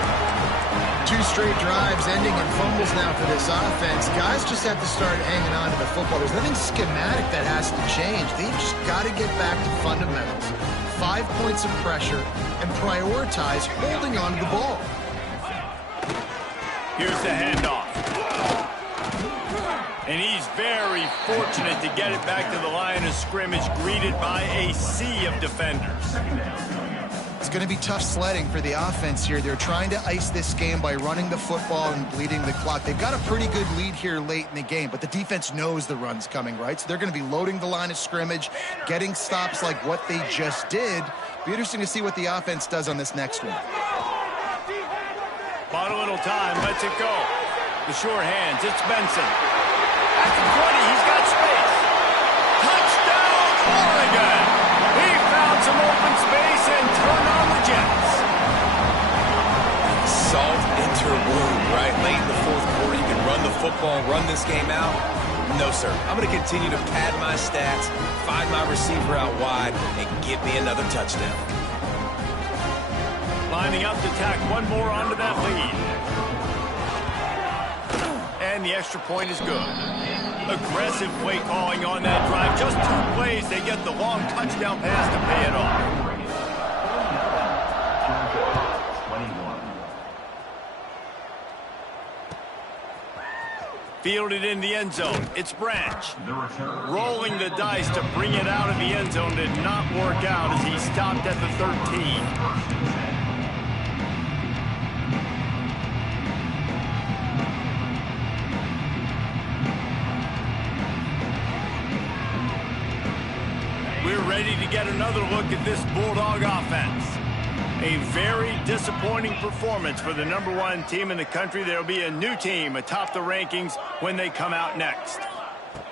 2 straight drives ending in fumbles now for this offense. Guys just have to start hanging on to the football. There's nothing schematic that has to change. They've just got to get back to fundamentals. 5 points of pressure and prioritize holding on to the ball. Here's the handoff. And he's very fortunate to get it back to the line of scrimmage, greeted by a sea of defenders. It's going to be tough sledding for the offense here. They're trying to ice this game by running the football and bleeding the clock. They've got a pretty good lead here late in the game, but the defense knows the run's coming, right? So they're going to be loading the line of scrimmage, getting stops like what they just did. Be interesting to see what the offense does on this next one. Bought a little time, lets it go. The short hands, it's Benson. At the 20, he's got space. Touchdown, Oregon! He found some open space and turned on the Jets. Salt into a wound, right? Late in the fourth quarter, you can run the football, run this game out. No, sir. I'm going to continue to pad my stats, find my receiver out wide, and get me another touchdown. Lining up to tack one more onto that lead. And the extra point is good. Aggressive play calling on that drive. Just 2 plays, they get the long touchdown pass to pay it off. Fielded in the end zone. It's Branch. Rolling the dice to bring it out of the end zone did not work out as he stopped at the 13. We're ready to get another look at this Bulldog offense. A very disappointing performance for the #1 team in the country. There'll be a new team atop the rankings when they come out next.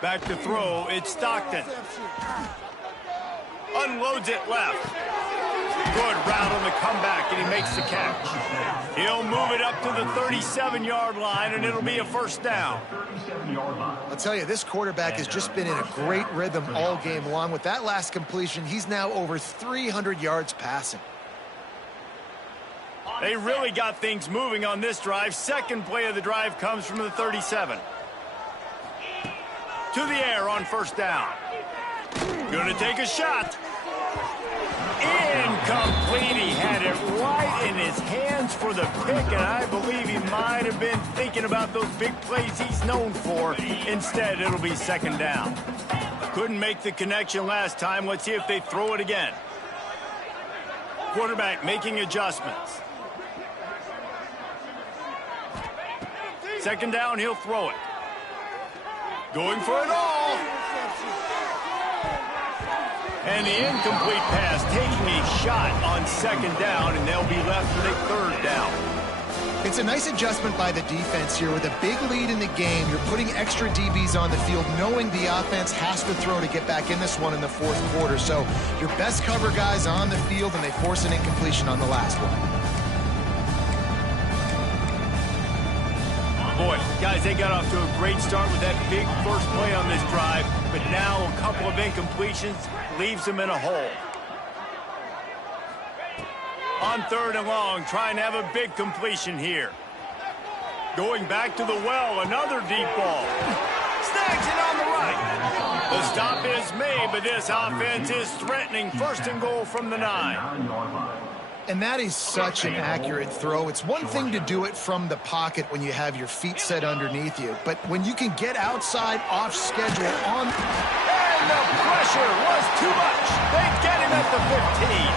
Back to throw, it's Stockton. Unloads it left. Good route on the comeback, and he makes the catch. He'll move it up to the 37-yard line, and it'll be a first down. I'll tell you, this quarterback has just been in a great rhythm all game long. With that last completion, he's now over 300 yards passing. They really got things moving on this drive. Second play of the drive comes from the 37. To the air on first down. Gonna take a shot. Incomplete. He had it right in his hands for the pick, and I believe he might have been thinking about those big plays he's known for. Instead, it'll be second down. Couldn't make the connection last time. Let's see if they throw it again. Quarterback making adjustments. Second down, he'll throw it. Going for it all. And the incomplete pass, taking a shot on second down, and they'll be left with a third down. It's a nice adjustment by the defense here. With a big lead in the game, you're putting extra DBs on the field, knowing the offense has to throw to get back in this one in the fourth quarter. So your best cover guys on the field, and they force an incompletion on the last one. Boy, guys, they got off to a great start with that big first play on this drive, but now a couple of incompletions leaves them in a hole. On third and long, trying to have a big completion here. Going back to the well, another deep ball. Snags it on the right. The stop is made, but this offense is threatening first and goal from the 9. And that is such an accurate throw. It's one thing to do it from the pocket when you have your feet set underneath you, but when you can get outside, off schedule, on... And the pressure was too much. They get him at the 15.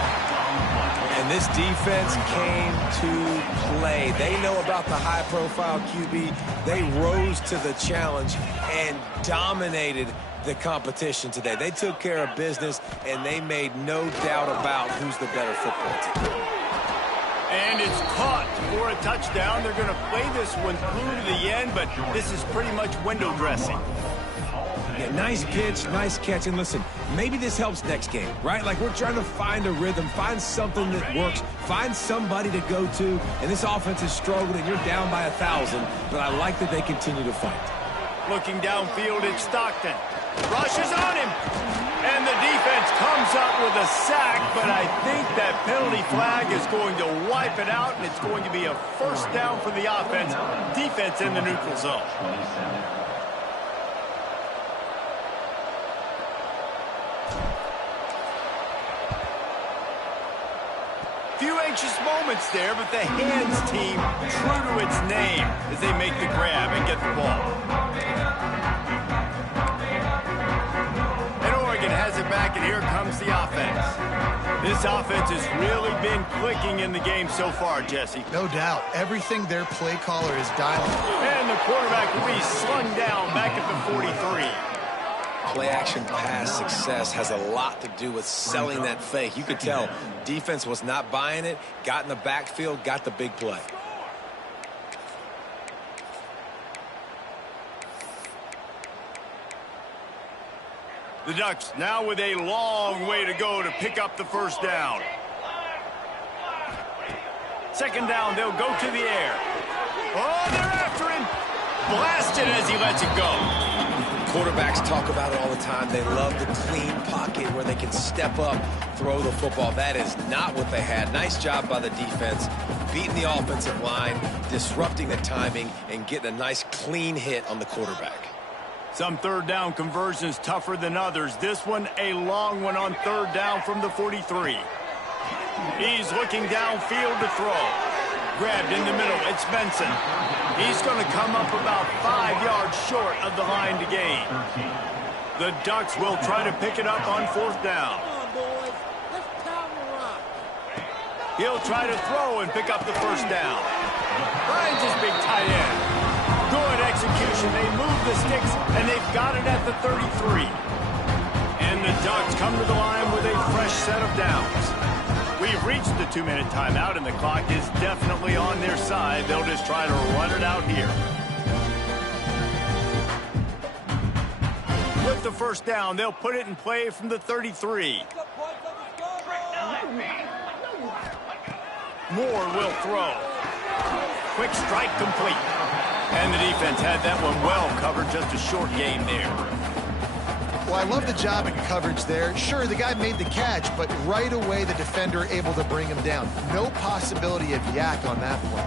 And this defense came to play. They know about the high-profile QB. They rose to the challenge and dominated the competition today. They took care of business, and they made no doubt about who's the better football team. And it's caught for a touchdown. They're going to play this one through to the end, but this is pretty much window dressing. Yeah, nice pitch, nice catch. And listen, maybe this helps next game, right? Like, we're trying to find a rhythm, find something that works, find somebody to go to. And this offense is struggling, and you're down by 1,000, but I like that they continue to fight. Looking downfield, it's Stockton. Rushes on him. And the defense comes up with a sack, but I think that penalty flag is going to wipe it out, and it's going to be a first down for the offense. Defense in the neutral zone. Few anxious moments there, but the hands team true to its name as they make the grab and get the ball. Has it back, and here comes the offense. This offense has really been clicking in the game so far, Jesse. No doubt. Everything their play caller is dialing. And the quarterback will be slung down back at the 43. Play-action pass success has a lot to do with selling that fake. You could tell defense was not buying it, got in the backfield, got the big play. The Ducks now with a long way to go to pick up the first down. Second down, they'll go to the air. Oh, they're after him. Blasted as he lets it go. Quarterbacks talk about it all the time. They love the clean pocket where they can step up, throw the football. That is not what they had. Nice job by the defense, beating the offensive line, disrupting the timing, and getting a nice clean hit on the quarterback. Some third down conversions tougher than others. This one, a long one on third down from the 43. He's looking downfield to throw. grabbed in the middle. It's Benson. He's going to come up about 5 yards short of the line to gain. The Ducks will try to pick it up on 4th down. He'll try to throw and pick up the 1st down. Finds his big tight end. Good execution. They move the sticks, and they've got it at the 33. And the Ducks come to the line with a fresh set of downs. We've reached the 2-minute timeout, and the clock is definitely on their side. They'll just try to run it out here. With the 1st down, they'll put it in play from the 33. Moore will throw. Quick strike complete. And the defense had that one well covered, just a short game there. Well, I love the job in coverage there. Sure, the guy made the catch, but right away the defender able to bring him down. No possibility of yak on that play.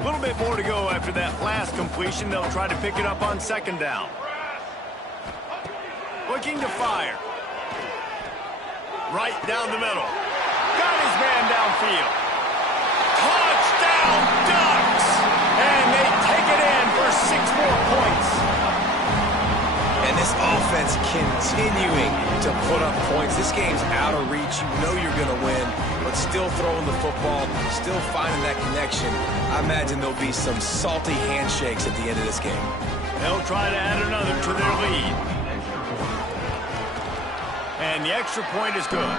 A little bit more to go after that last completion. They'll try to pick it up on 2nd down. Looking to fire. Right down the middle. Got his man downfield. Touchdown, Ducks! And they take it in for 6 more points. And this offense continuing to put up points. This game's out of reach. You know you're going to win, but still throwing the football, still finding that connection. I imagine there'll be some salty handshakes at the end of this game. They'll try to add another to their lead. And the extra point is good.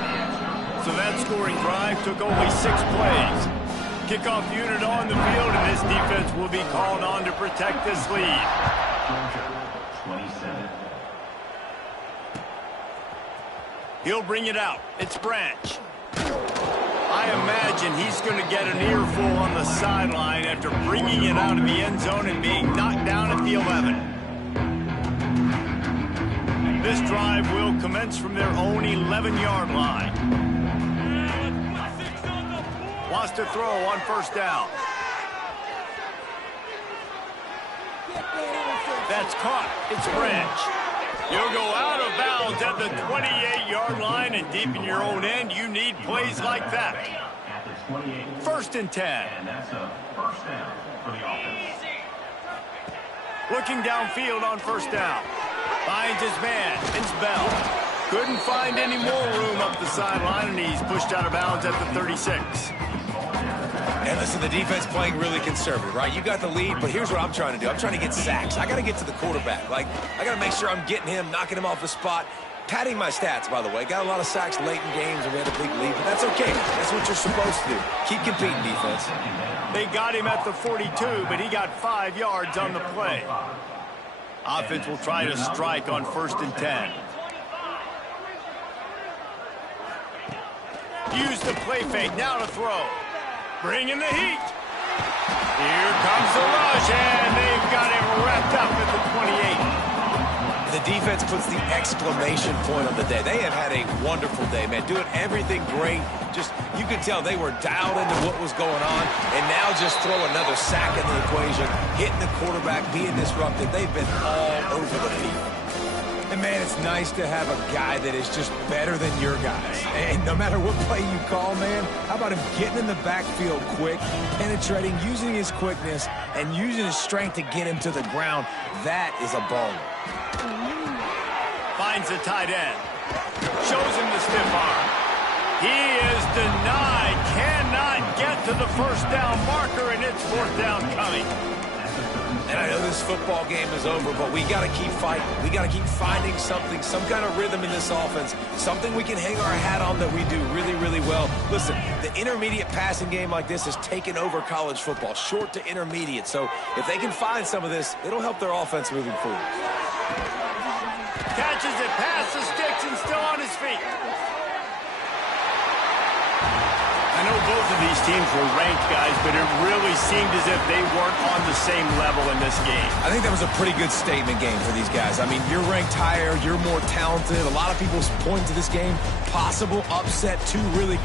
So that scoring drive took only 6 plays. Kickoff unit on the field, and this defense will be called on to protect this lead. He'll bring it out. It's Branch. I imagine he's going to get an earful on the sideline after bringing it out of the end zone and being knocked down at the 11. This drive will commence from their own 11-yard line. Wants to throw on 1st down. That's caught. It's Branch. You'll go out of bounds at the 28-yard line, and deep in your own end, you need plays like that. 1st and 10. And that's a 1st down for the offense. Looking downfield on 1st down. Finds his man. It's Bell. Couldn't find any more room up the sideline, and he's pushed out of bounds at the 36. And listen, the defense playing really conservative, right? You got the lead, but here's what I'm trying to do. I'm trying to get sacks. I got to get to the quarterback. Like, I got to make sure I'm getting him, knocking him off the spot. Padding my stats, by the way. Got a lot of sacks late in games, and we had a big lead, but that's okay. That's what you're supposed to do. Keep competing, defense. They got him at the 42, but he got 5 yards on the play. Offense will try to strike on 1st and 10. Use the play fake, now to throw. Bringing the heat. Here comes the rush, and they've got him wrapped up at the 28. The defense puts the exclamation point on the day. They have had a wonderful day, man. Doing everything great. Just, you could tell they were dialed into what was going on, and now just throw another sack in the equation, hitting the quarterback, being disrupted. They've been all over the field. And, man, it's nice to have a guy that is just better than your guys. And no matter what play you call, man, how about him getting in the backfield quick, penetrating, using his quickness, and using his strength to get him to the ground. That is a baller. Finds the tight end. Shows him the stiff arm. He is denied. Cannot get to the 1st down marker, and it's 4th down coming. And I know this football game is over, but we got to keep fighting. We got to keep finding something, some kind of rhythm in this offense, something we can hang our hat on that we do really, really well. Listen, the intermediate passing game like this has taken over college football, short to intermediate. So if they can find some of this, it'll help their offense moving forward. Catches it past the sticks and still on his feet. I know both of these teams were ranked, guys, but it really seemed as if they weren't on the same level in this game. I think that was a pretty good statement game for these guys. I mean, you're ranked higher, you're more talented. A lot of people point to this game, possible upset, two really...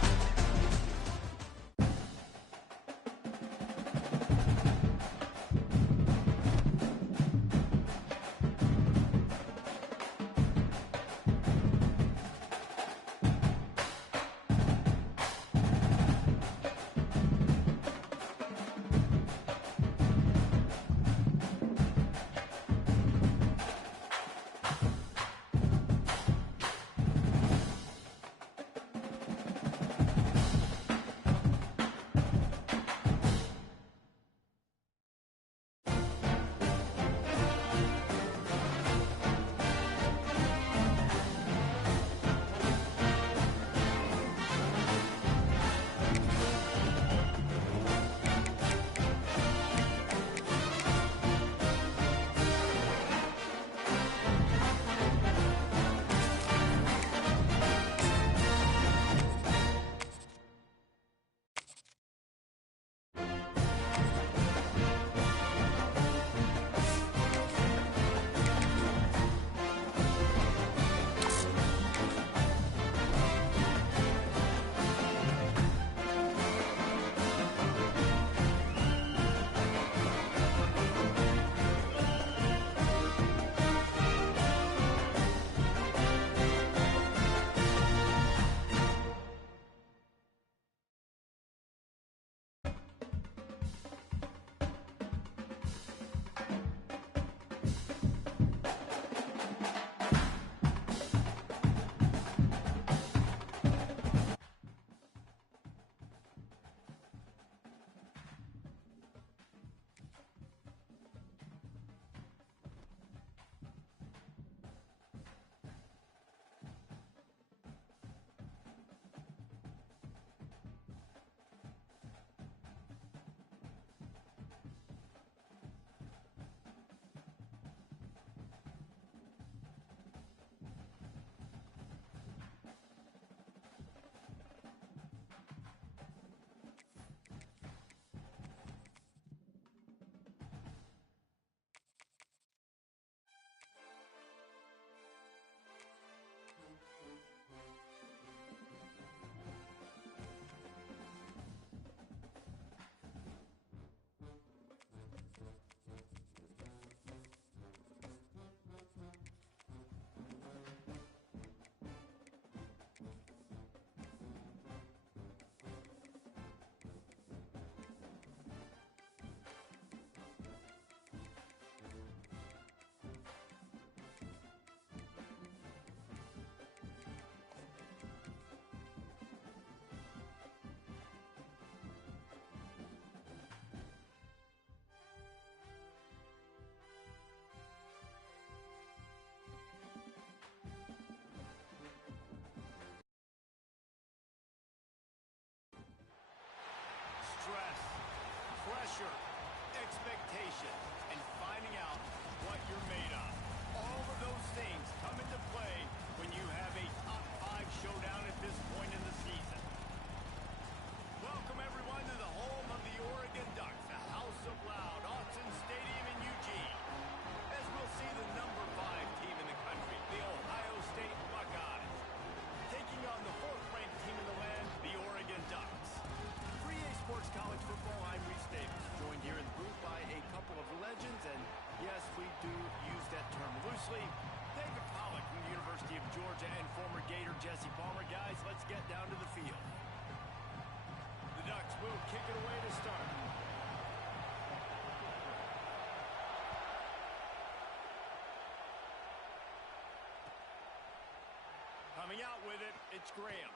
Coming out with it, it's Graham.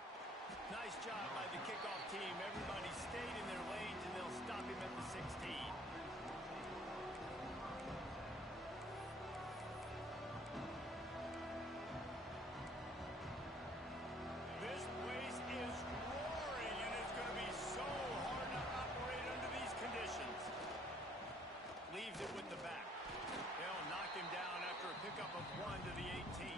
Nice job by the kickoff team. Everybody stayed in their lanes, and they'll stop him at the 16. This place is roaring, and it's going to be so hard to operate under these conditions. Leaves it with the back. They'll knock him down after a pickup of 1 to the 18.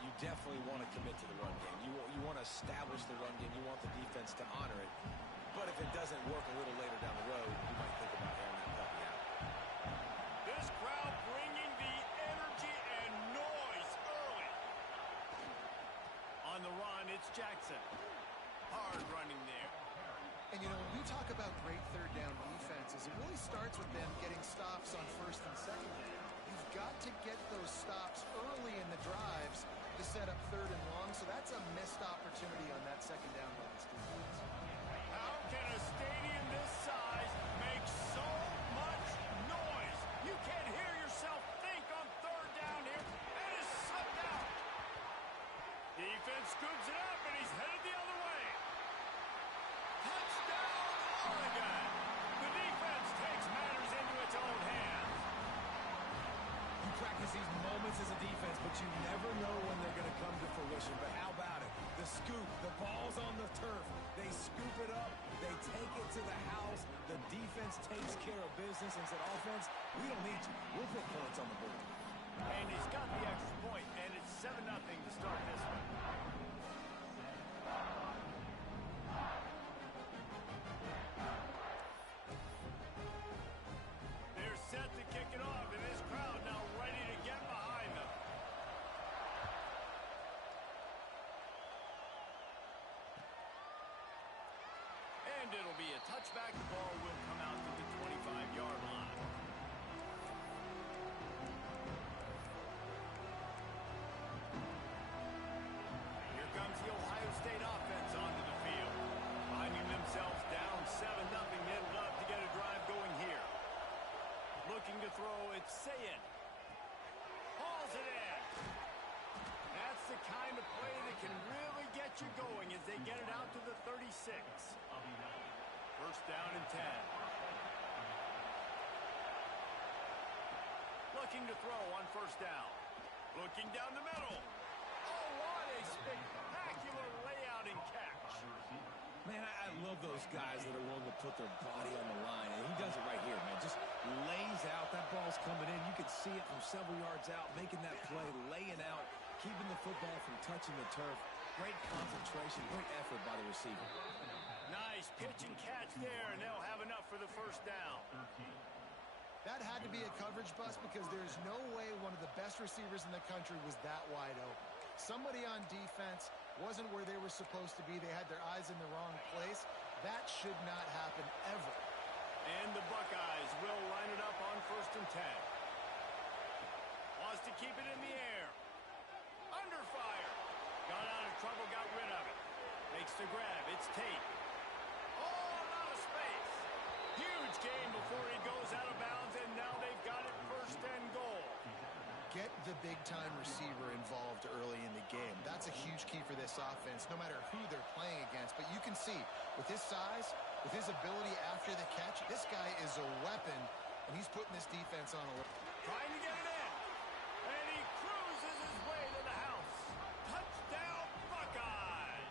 You definitely want to commit to the run game. You want to establish the run game. You want the defense to honor it. But if it doesn't work a little later down the road, you might think about airing that puppy out. This crowd bringing the energy and noise early. On the run, it's Jackson. Hard running there. And, you know, when we talk about great third down defenses, it really starts with them getting stops on first and second down. You've got to get those stops early in the drives to set up third and long, so that's a missed opportunity on that second down by this defense. How can a stadium this size make so much noise? You can't hear yourself think on third down here, and it's sucked out. Defense scoops it up, and he's headed the other way. Touchdown, Oregon! The defense takes matters into its own hands. You practice these moments as a defense, but you never know when they're going to come to fruition. But how about it? The scoop, the ball's on the turf. They scoop it up. They take it to the house. The defense takes care of business and said, offense, we don't need you. We'll put points on the board. And he's got the extra point, and it's 7-0 to start this one. They're set to kick it off, and this crowd now ready to get behind them. And it'll be a touchback. The ball will come out to the 25-yard line. Here comes the Ohio State offense onto the field. Finding themselves down 7-0, they'd love to get a drive going here. Looking to throw, it's Ncaa. Hauls it in. That's the kind of play that can really get you going as they get it out to the 36. First down and 10. Looking to throw on first down. Looking down the middle. Oh, what a spectacular layout and catch. Man, I love those guys that are willing to put their body on the line, and he does it right here, man. Just lays out. That ball's coming in. You can see it from several yards out, making that play, laying out, keeping the football from touching the turf. Great concentration, great effort by the receiver. Nice pitch and catch there, and they'll have enough for the first down. That had to be a coverage bust because there's no way one of the best receivers in the country was that wide open. Somebody on defense wasn't where they were supposed to be. They had their eyes in the wrong place. That should not happen ever. And the Buckeyes will line it up on first and 10. Wants to keep it in the air. Under fire. Got out of trouble, got rid of it. Makes the grab. It's Tate. Oh, out of space. Huge gain before he goes out of bounds, and now they've got it first and goal. Get the big-time receiver involved early in the game. That's a huge key for this offense, no matter who they're playing against. But you can see, with his size, with his ability after the catch, this guy is a weapon, and he's putting this defense on alert. Trying to get it in. And he cruises his way to the house. Touchdown, Buckeyes!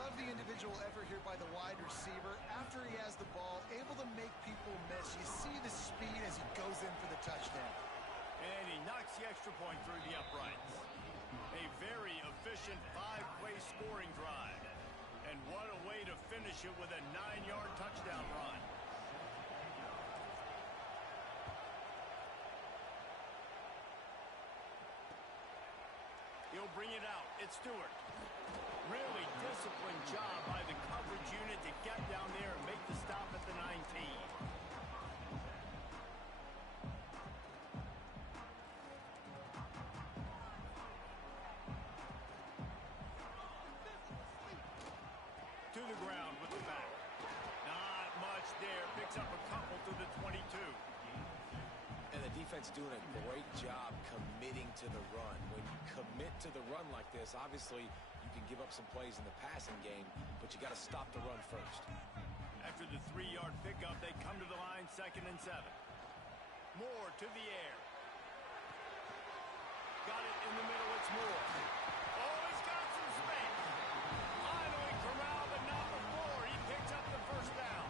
Love the individual effort here by the wide receiver. After he has the ball, able to make people miss. You see the speed as he goes in for the touchdown. And he knocks the extra point through the uprights. A very efficient 5-play scoring drive. And what a way to finish it with a 9-yard touchdown run. He'll bring it out. It's Stewart. Really disciplined job by the coverage unit to get down there and make the stop at the 19. To the ground with the back. Not much there. Picks up a couple to the 22. And the defense doing a great job committing to the run. When you commit to the run like this, obviously you can give up some plays in the passing game, but you got to stop the run first. After the 3-yard pickup, they come to the line, 2nd and 7. Moore to the air. Got it in the middle, it's Moore. Oh, he's got some space. Finally corralled, but not before. He picks up the first down.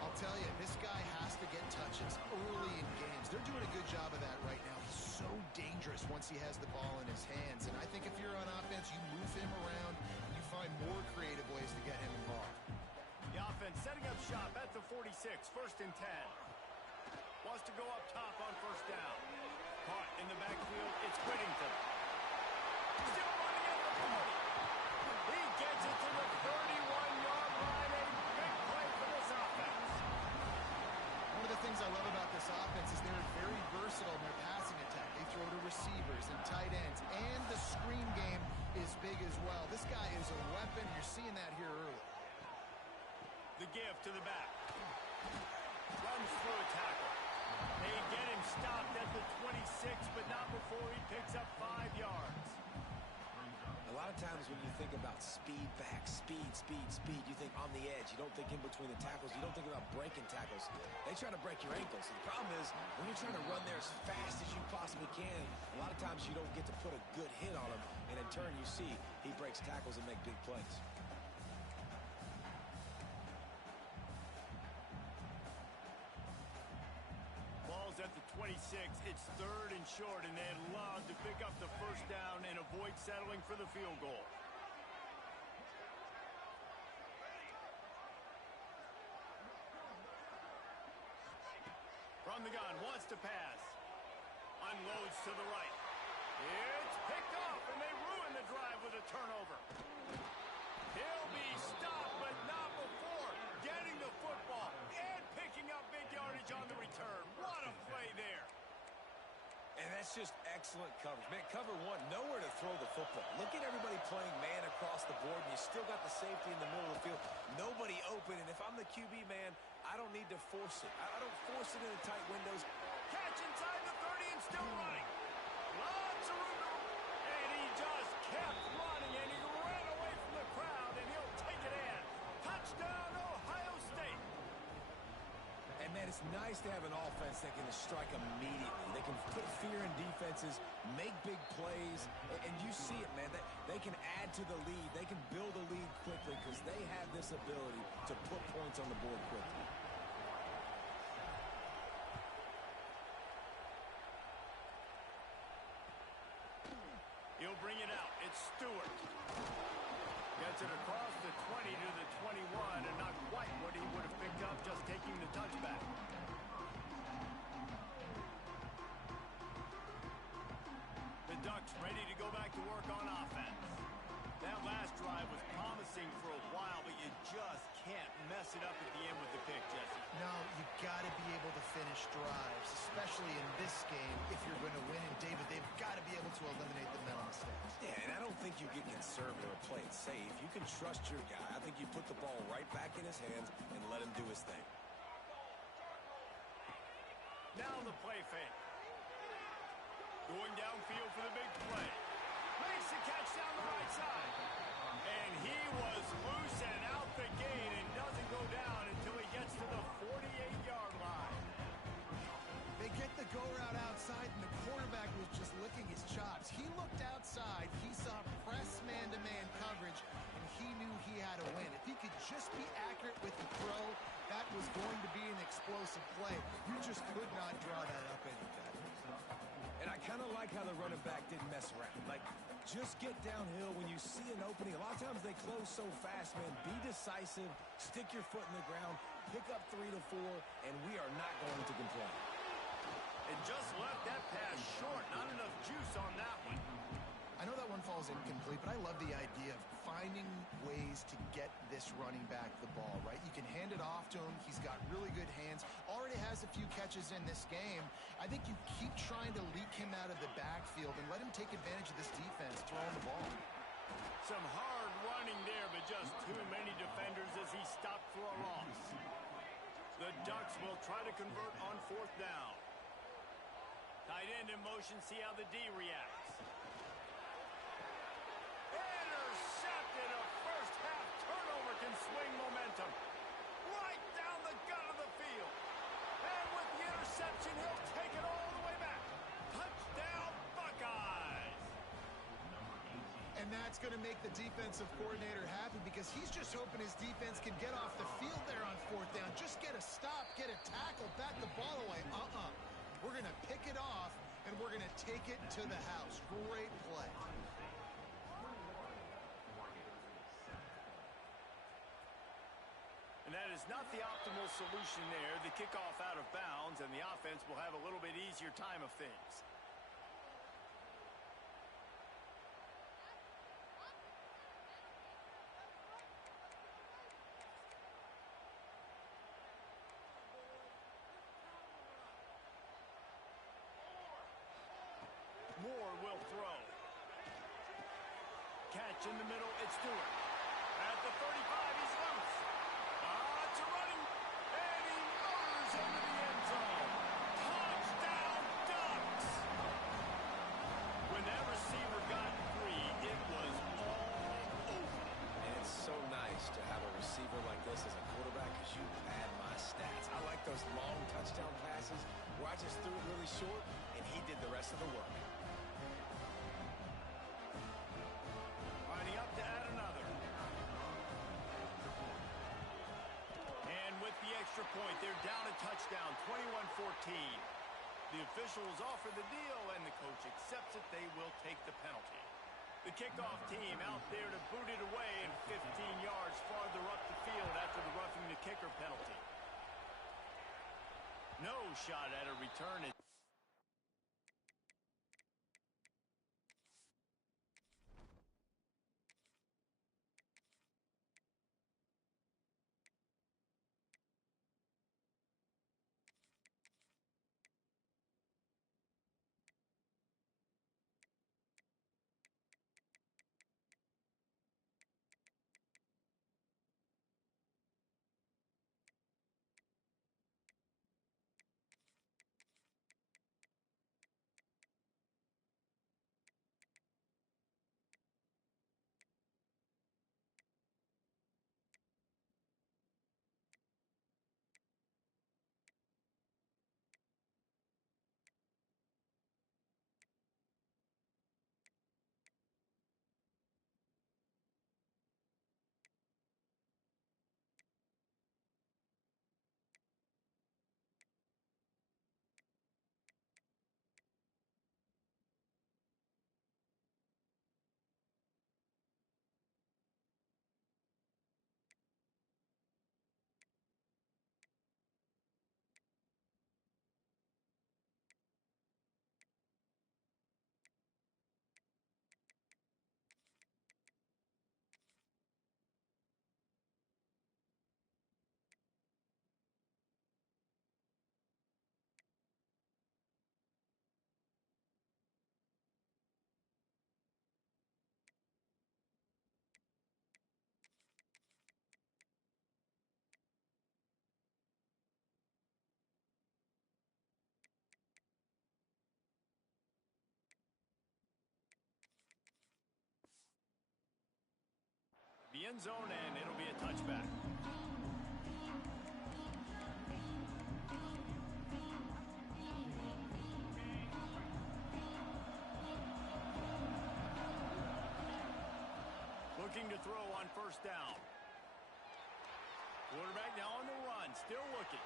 I'll tell you, this guy has to get touches early in games. They're doing a good job of that right now. He's so dangerous once he has the ball in his hands. And I think if you're on offense, you move him around and you find more creative ways to get him involved. The offense setting up shop at the 46, 1st and 10. Wants to go up top on 1st down. Caught in the backfield, it's Whittington. Still running at the 40. He gets it to the 31-yard line. A big play for this offense. One of the things I love about this offense is they're very versatile in their passing attack. They throw to receivers and tight ends, and the screen game is big as well. This guy is a weapon. You're seeing that here early. The give to the back. Runs through a tackle. They get him stopped at the 26, but not before he picks up 5 yards. A lot of times when you think about speed back, speed, you think on the edge. You don't think in between the tackles. You don't think about breaking tackles. They try to break your ankles. The problem is when you're trying to run there as fast as you possibly can, a lot of times you don't get to put a good hit on him, and in turn you see he breaks tackles and make big plays. Ball's at the 26. It's 3rd and short, and they'd love to pick up the first down and avoid settling for the field goal. From the gun, wants to pass. Unloads to the right. It's picked off, and they ruin the drive with a turnover. He'll be stopped, but not before getting the football and picking up big yardage on the return. What a play there. And that's just excellent coverage. Man, cover one, nowhere to throw the football. Look at everybody playing man across the board, and you still got the safety in the middle of the field. Nobody open, and if I'm the QB, man, I don't need to force it. I don't force it into tight windows. Catch inside the 30 and still running. Lots of room, and he just kept running, and he ran away from the crowd, and he'll take it in. Touchdown, Ohio State. And, man, it's nice to have an offense that can strike immediately. They can put fear in defenses, make big plays, and you see it, man. They can add to the lead. They can build a lead quickly because they have this ability to put points on the board quickly. He'll bring it out. It's Stewart. Gets it across the 20 to the 21, and not quite what he would have picked up just taking the touchback. The Ducks ready to go back to work on offense. That last drive was promising for a while, but you just can't mess it up at the end with the pick, Jesse. No, you got to be able to finish drives, especially in this game if you're going to win. And, David, they've got to be able to eliminate the mental mistakes. Yeah, and I don't think you get conservative or play it safe. You can trust your guy. I think you put the ball right back in his hands and let him do his thing. Now the play fake. Going downfield for the big play. Makes the catch down the right side. And he was loose and out the gate and doesn't go down until he gets to the 48-yard line. They get the go route outside, and the quarterback was just licking his chops. He looked outside. He saw press man-to-man coverage, and he knew he had to win. If he could just be accurate with the throw, that was going to be an explosive play. You just could not draw that up any better. And I kind of like how the running back didn't mess around. Like, just get downhill when you see an opening. A lot of times they close so fast, man. Be decisive, stick your foot in the ground, pick up 3 to 4, and we are not going to complain. And just left that pass short. Not enough juice on that one. I know that one falls incomplete, but I love the idea of finding ways to get this running back the ball, right? You can hand it off to him. He's got really good hands. Already has a few catches in this game. I think you keep trying to leak him out of the backfield and let him take advantage of this defense throwing the ball. Some hard running there, but just too many defenders as he stopped for a loss. The Ducks will try to convert on 4th down. Tight end in motion, see how the D reacts. Intercepted. A first half turnover can swing momentum. Right down the gut of the field. And with the interception, he'll take it all the way back. Touchdown, Buckeyes. And that's going to make the defensive coordinator happy because he's just hoping his defense can get off the field there on fourth down. Just get a stop, get a tackle, bat the ball away. We're going to pick it off, and we're going to take it to the house. Great play. And that is not the optimal solution there. The kickoff out of bounds, and the offense will have a little bit easier time of things. Moore will throw. Catch in the middle, it's Stewart. At the 35, he's loose. It's a running, and he murders into the end zone. Touchdown, Ducks! When that receiver got free, it was all over. And it's so nice to have a receiver like this as a quarterback because you pad my stats. I like those long touchdown passes where I just threw it really short, and he did the rest of the work. Lining up to add another. And with the extra point, they're down a touchdown, 21-14. The officials offer the deal, and the coach accepts it. They will take the penalty. The kickoff team out there to boot it away, and 15 yards farther up the field after the roughing the kicker penalty. No shot at a return. The end zone, and it'll be a touchback. Looking to throw on first down. Quarterback now on the run, still looking.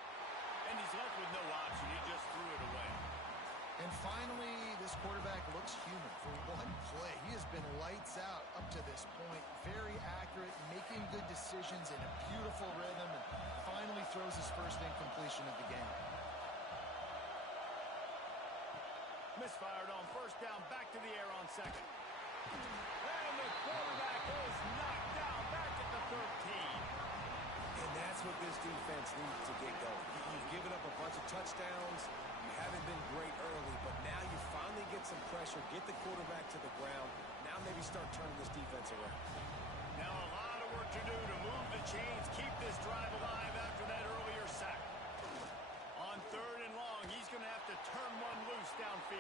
And he's left with no option. He just threw it away. And finally, this quarterback looks human. For one play, he has been lights out up to this point. Very accurate, making good decisions in a beautiful rhythm, and finally throws his first incompletion of the game. Misfired on first down, back to the air on second. And the quarterback is knocked down back at the 13. And that's what this defense needs to get going. You've given up a bunch of touchdowns. You haven't been great early, but now you finally get some pressure, get the quarterback to the ground. Now maybe start turning this defense around. Now a lot of work to do to move the chains, keep this drive alive after that earlier sack. On third and long, he's going to have to turn one loose downfield.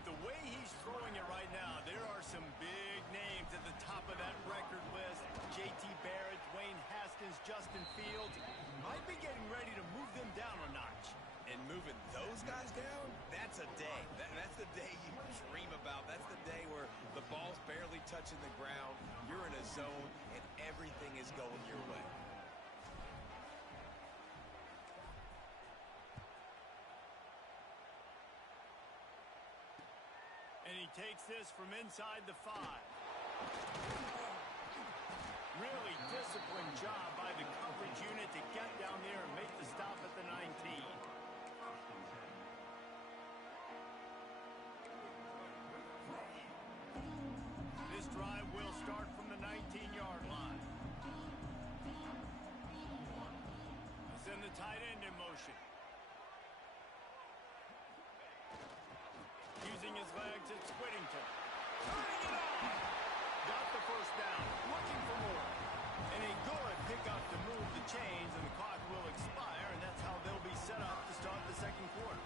with the way he's throwing it right now, there are some big names at the top of that record list. J.T. Barrett, Dwayne Haskins, Justin Fields might be getting ready to move them down a notch. And moving those guys down, that's a day. That's the day you dream about. That's the day where the ball's barely touching the ground, you're in a zone, and everything is going your way. And he takes this from inside the 5. Really disciplined job by the coverage unit to get down there and make the stop at the 19. This drive will start from the 19-yard line. Send the tight end in motion. Using his legs, it's Whittington. Turning it on! Got the first down. Looking for more. And a good pickup to move the chains, and the clock will expire, and that's how they'll be set up to start the second quarter.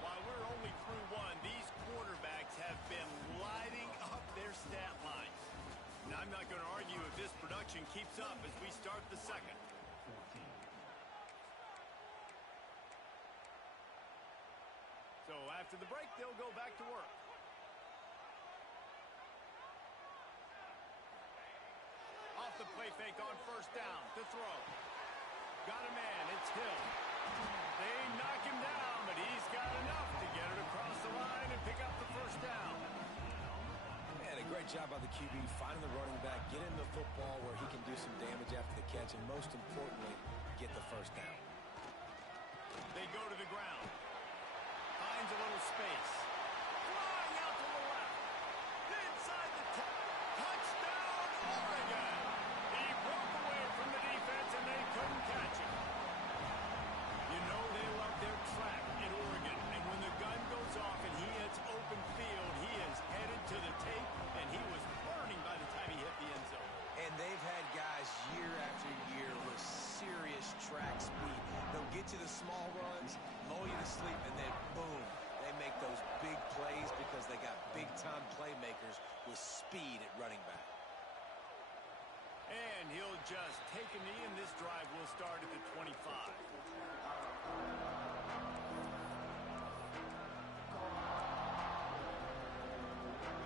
While we're only through one, these quarterbacks have been lighting up their stat lines. Now, I'm not going to argue if this production keeps up as we start the second. So after the break, they'll go back to work. Off the play fake on first down to throw. Got a man, it's Hill. They knock him down, but he's got enough to get it across the line and pick up the first down. Man, a great job by the QB, finding the running back, get him the football where he can do some damage after the catch, and most importantly, get the first down. They go to the ground. Finds a little space. Flying out to the left. Inside the 10. Touchdown, Oregon. He broke away from the defense, and they couldn't catch him. You know they love their track in Oregon, and when the gun goes off and he hits open field, he is headed to the tape, and he was burning by the time he hit the end zone. And they've had guys year after year with serious track speed. They'll get you the small runs, lull you to sleep, and then boom, they make those big plays because they got big-time playmakers with speed at running back. And he'll just take a knee, and this drive will start at the 25.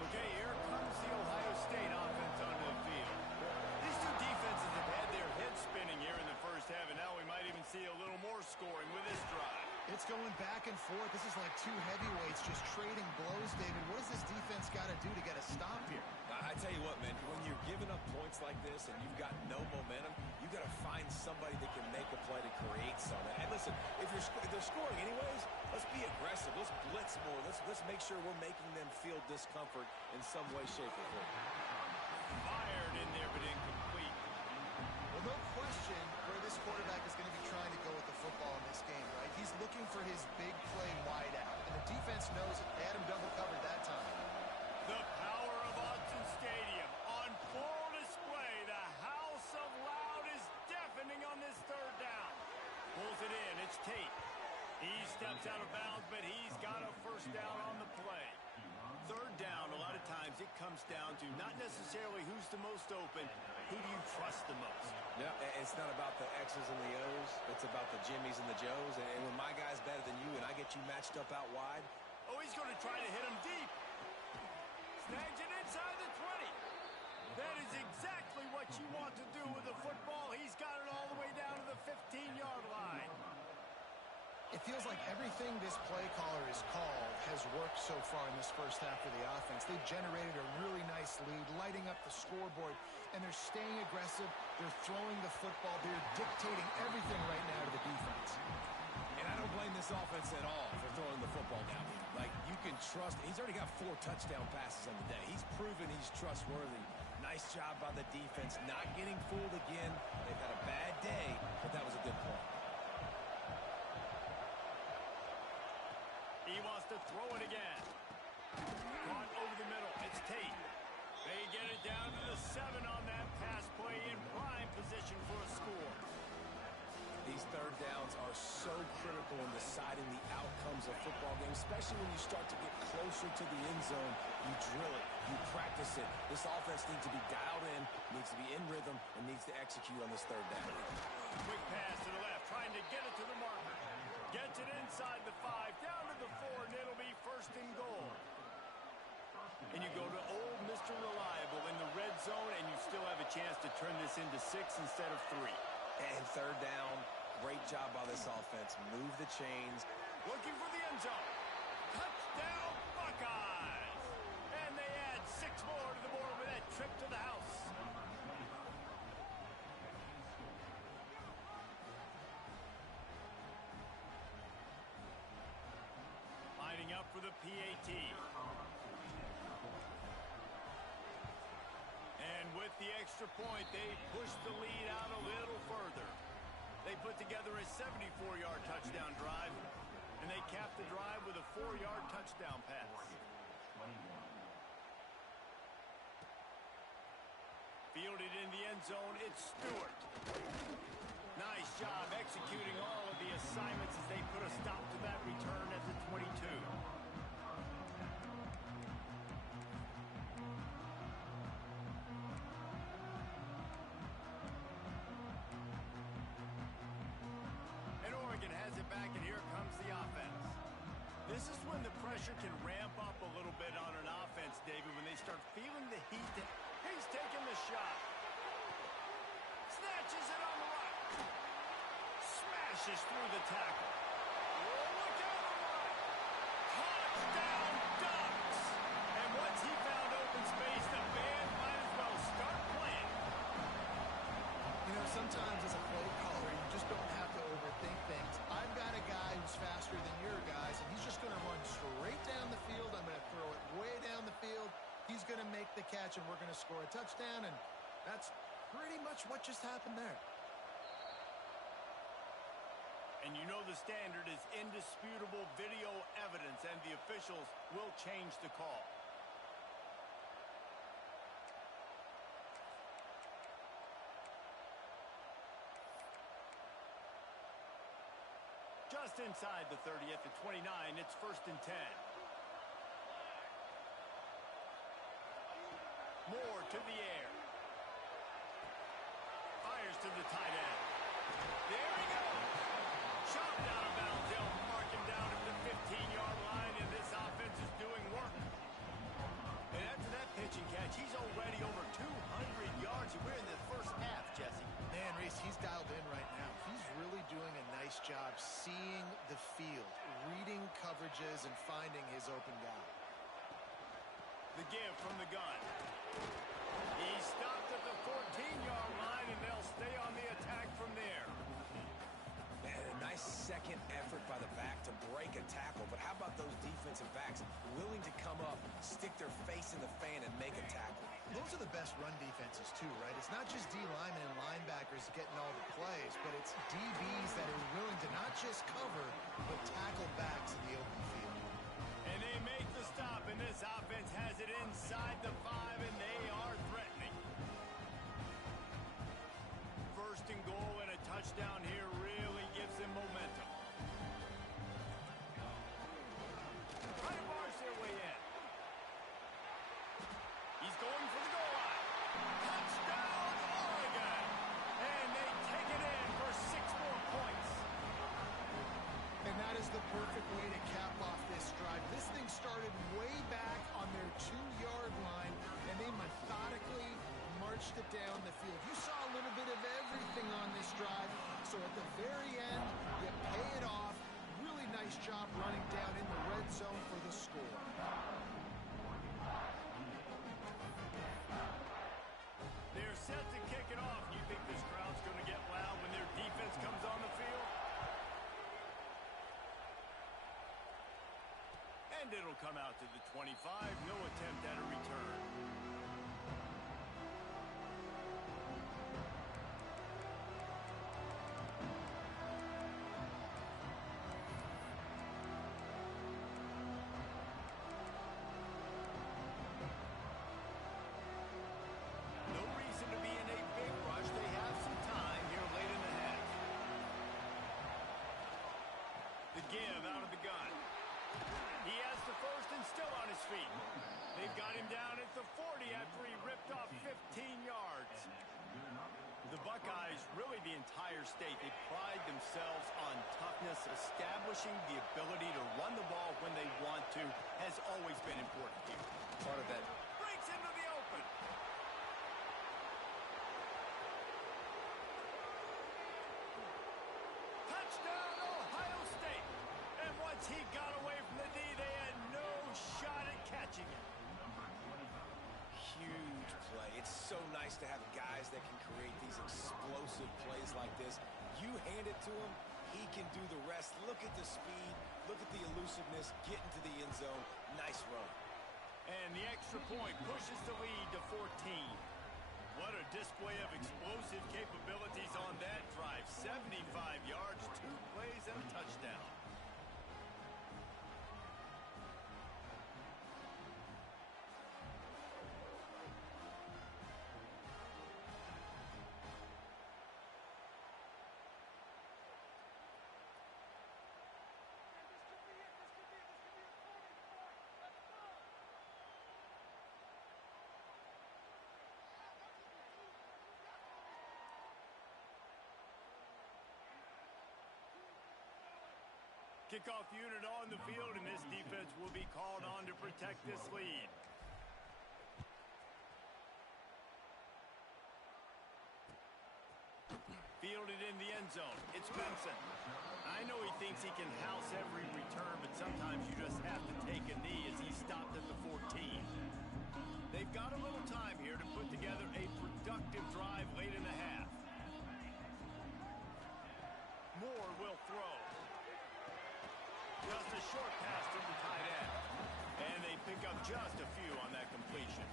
Okay, here comes the Ohio State offense onto the field. These two defenses have had their heads spinning here in the first half, and now we might even see a little more scoring with this drive. It's going back and forth. This is like two heavyweights just trading blows, David. What does this defense got to do to get a stop here? I tell you what, man, when you're giving up points like this and you've got no momentum, you've got to find somebody that can make a play to create something. And listen, if they're scoring anyways, let's be aggressive. Let's blitz more. Let's make sure we're making them feel discomfort in some way, shape, or form. Fired in there, but incomplete. Well, no question where this quarterback is going to be trying to go with the football in this game, right? He's looking for his big play wide out, and the defense knows it. They had him double covered that time. The power of Autzen Stadium on full display. The house of loud is deafening on this third down. Pulls it in. It's Tate. He steps out of bounds, but he's got a first down on the play. Third down, a lot of times it comes down to not necessarily who's the most open, who do you trust the most? Yeah, it's not about the X's and the O's. It's about the Jimmies and the Joes. And when my guy's better than you and I get you matched up out wide. Oh, he's going to try to hit him deep. Snags it inside the 20. That is exactly what you want to do with the football. He's got it all the way down to the 15-yard line. It feels like everything this play caller has called has worked so far in this first half for the offense. They've generated a really nice lead, lighting up the scoreboard, and they're staying aggressive. They're throwing the football. They're dictating everything right now to the defense. And I don't blame this offense at all for throwing the football down here. Like, you can trust. He's already got 4 touchdown passes on the day. He's proven he's trustworthy. Nice job by the defense, not getting fooled again. They've had a bad day, but that was a good play. He wants to throw it again. Caught over the middle. It's Tate. They get it down to the 7 on that pass play in prime position for a score. These third downs downs are so critical in deciding the outcomes of football games, especially when you start to get closer to the end zone. You drill it, you practice it. This offense needs to be dialed in, needs to be in rhythm, and needs to execute on this third down. Quick pass to the left, trying to get it to the marker. Gets it inside the 5, down to the 4, and it'll be first and goal. And you go to old Mr. Reliable in the red zone, and you still have a chance to turn this into 6 instead of 3. And third down, great job by this offense. Move the chains. Looking for the end zone. Touchdown, Buckeyes! And they add 6 more to the board with that trip to the house. Lining up for the PAT. And with the extra point, they push the lead out a little further. They put together a 74-yard touchdown drive, and they cap the drive with a 4-yard touchdown pass. Fielded in the end zone, it's Stewart. Nice job executing all of the assignments as they put a stop to that return at the 22. Has it back, and here comes the offense. This is when the pressure can ramp up a little bit on an offense, David, when they start feeling the heat. He's taking the shot. Snatches it on the right. Smashes through the tackle. Look out the right. Touchdown Ducks! And once he found open space, the band might as well start playing. You know, sometimes as a play caller, you just don't have to overthink things. I've got a guy who's faster than your guys, and he's just going to run straight down the field. I'm going to throw it way down the field. He's going to make the catch, and we're going to score a touchdown, and that's pretty much what just happened there. And you know the standard is indisputable video evidence, and the officials will change the call. Just inside the 30 at the 29, it's 1st and 10. Moore to the air. Fires to the tight end. There he goes. Shot out of bounds. They'll mark him down at the 15-yard line, and this offense is doing work. And after that pitch and catch, he's already over 200 yards. We're in the first half, Jesse. Man, Reese, he's dialed in right now. He's really doing a nice job seeing the field, reading coverages, and finding his open guy. The give from the gun. He stopped at the 14-yard line, and they'll stay on the attack from there. Man, a nice second effort by the back to break a tackle. But how about those defensive backs willing to come up, stick their face in the fan, and make a tackle? Those are the best run defenses, too, right? It's not just D linemen and linebackers getting all the plays, but it's DBs that are willing to not just cover, but tackle backs in the open field. And they make the stop, and this offense has it inside the 5, and they are threatening. 1st and goal, and a touchdown here really gives them momentum. Try to barge their way in. He's going for the goal line. Touchdown, Oregon! And they take it in for 6 more points. And that is the perfect way to cap off this drive. This thing started way back on their 2-yard line, and they methodically marched it down the field. You saw a little bit of everything on this drive, so at the very end, you pay it off. Really nice job running down in the red zone for the score. They're set to kick it off. You think this crowd's going to get loud when their defense comes on the field? And it'll come out to the 25. No attempt at a return. The give out of the gun. He has the first and still on his feet. They've got him down at the 40 after he ripped off 15 yards. The Buckeyes, really the entire state, they pride themselves on toughness. Establishing the ability to run the ball when they want to has always been important here. Part of that. Breaks into the open. Touchdown, Ohio State. And once he got away from the D, they had no shot at catching him. Huge play. It's so nice to have guys that can create these explosive plays like this. You hand it to him, he can do the rest. Look at the speed, look at the elusiveness, get into the end zone. Nice run. And the extra point pushes the lead to 14. What a display of explosive capabilities on that drive. 75 yards, 2 plays, and a touchdown. Kickoff unit on the field, and this defense will be called on to protect this lead. Fielded in the end zone. It's Benson. I know he thinks he can house every return, but sometimes you just have to take a knee as he stopped at the 14. They've got a little time here to put together a productive drive late in the half. Moore will throw. Just a short pass to the tight end. And they pick up just a few on that completion.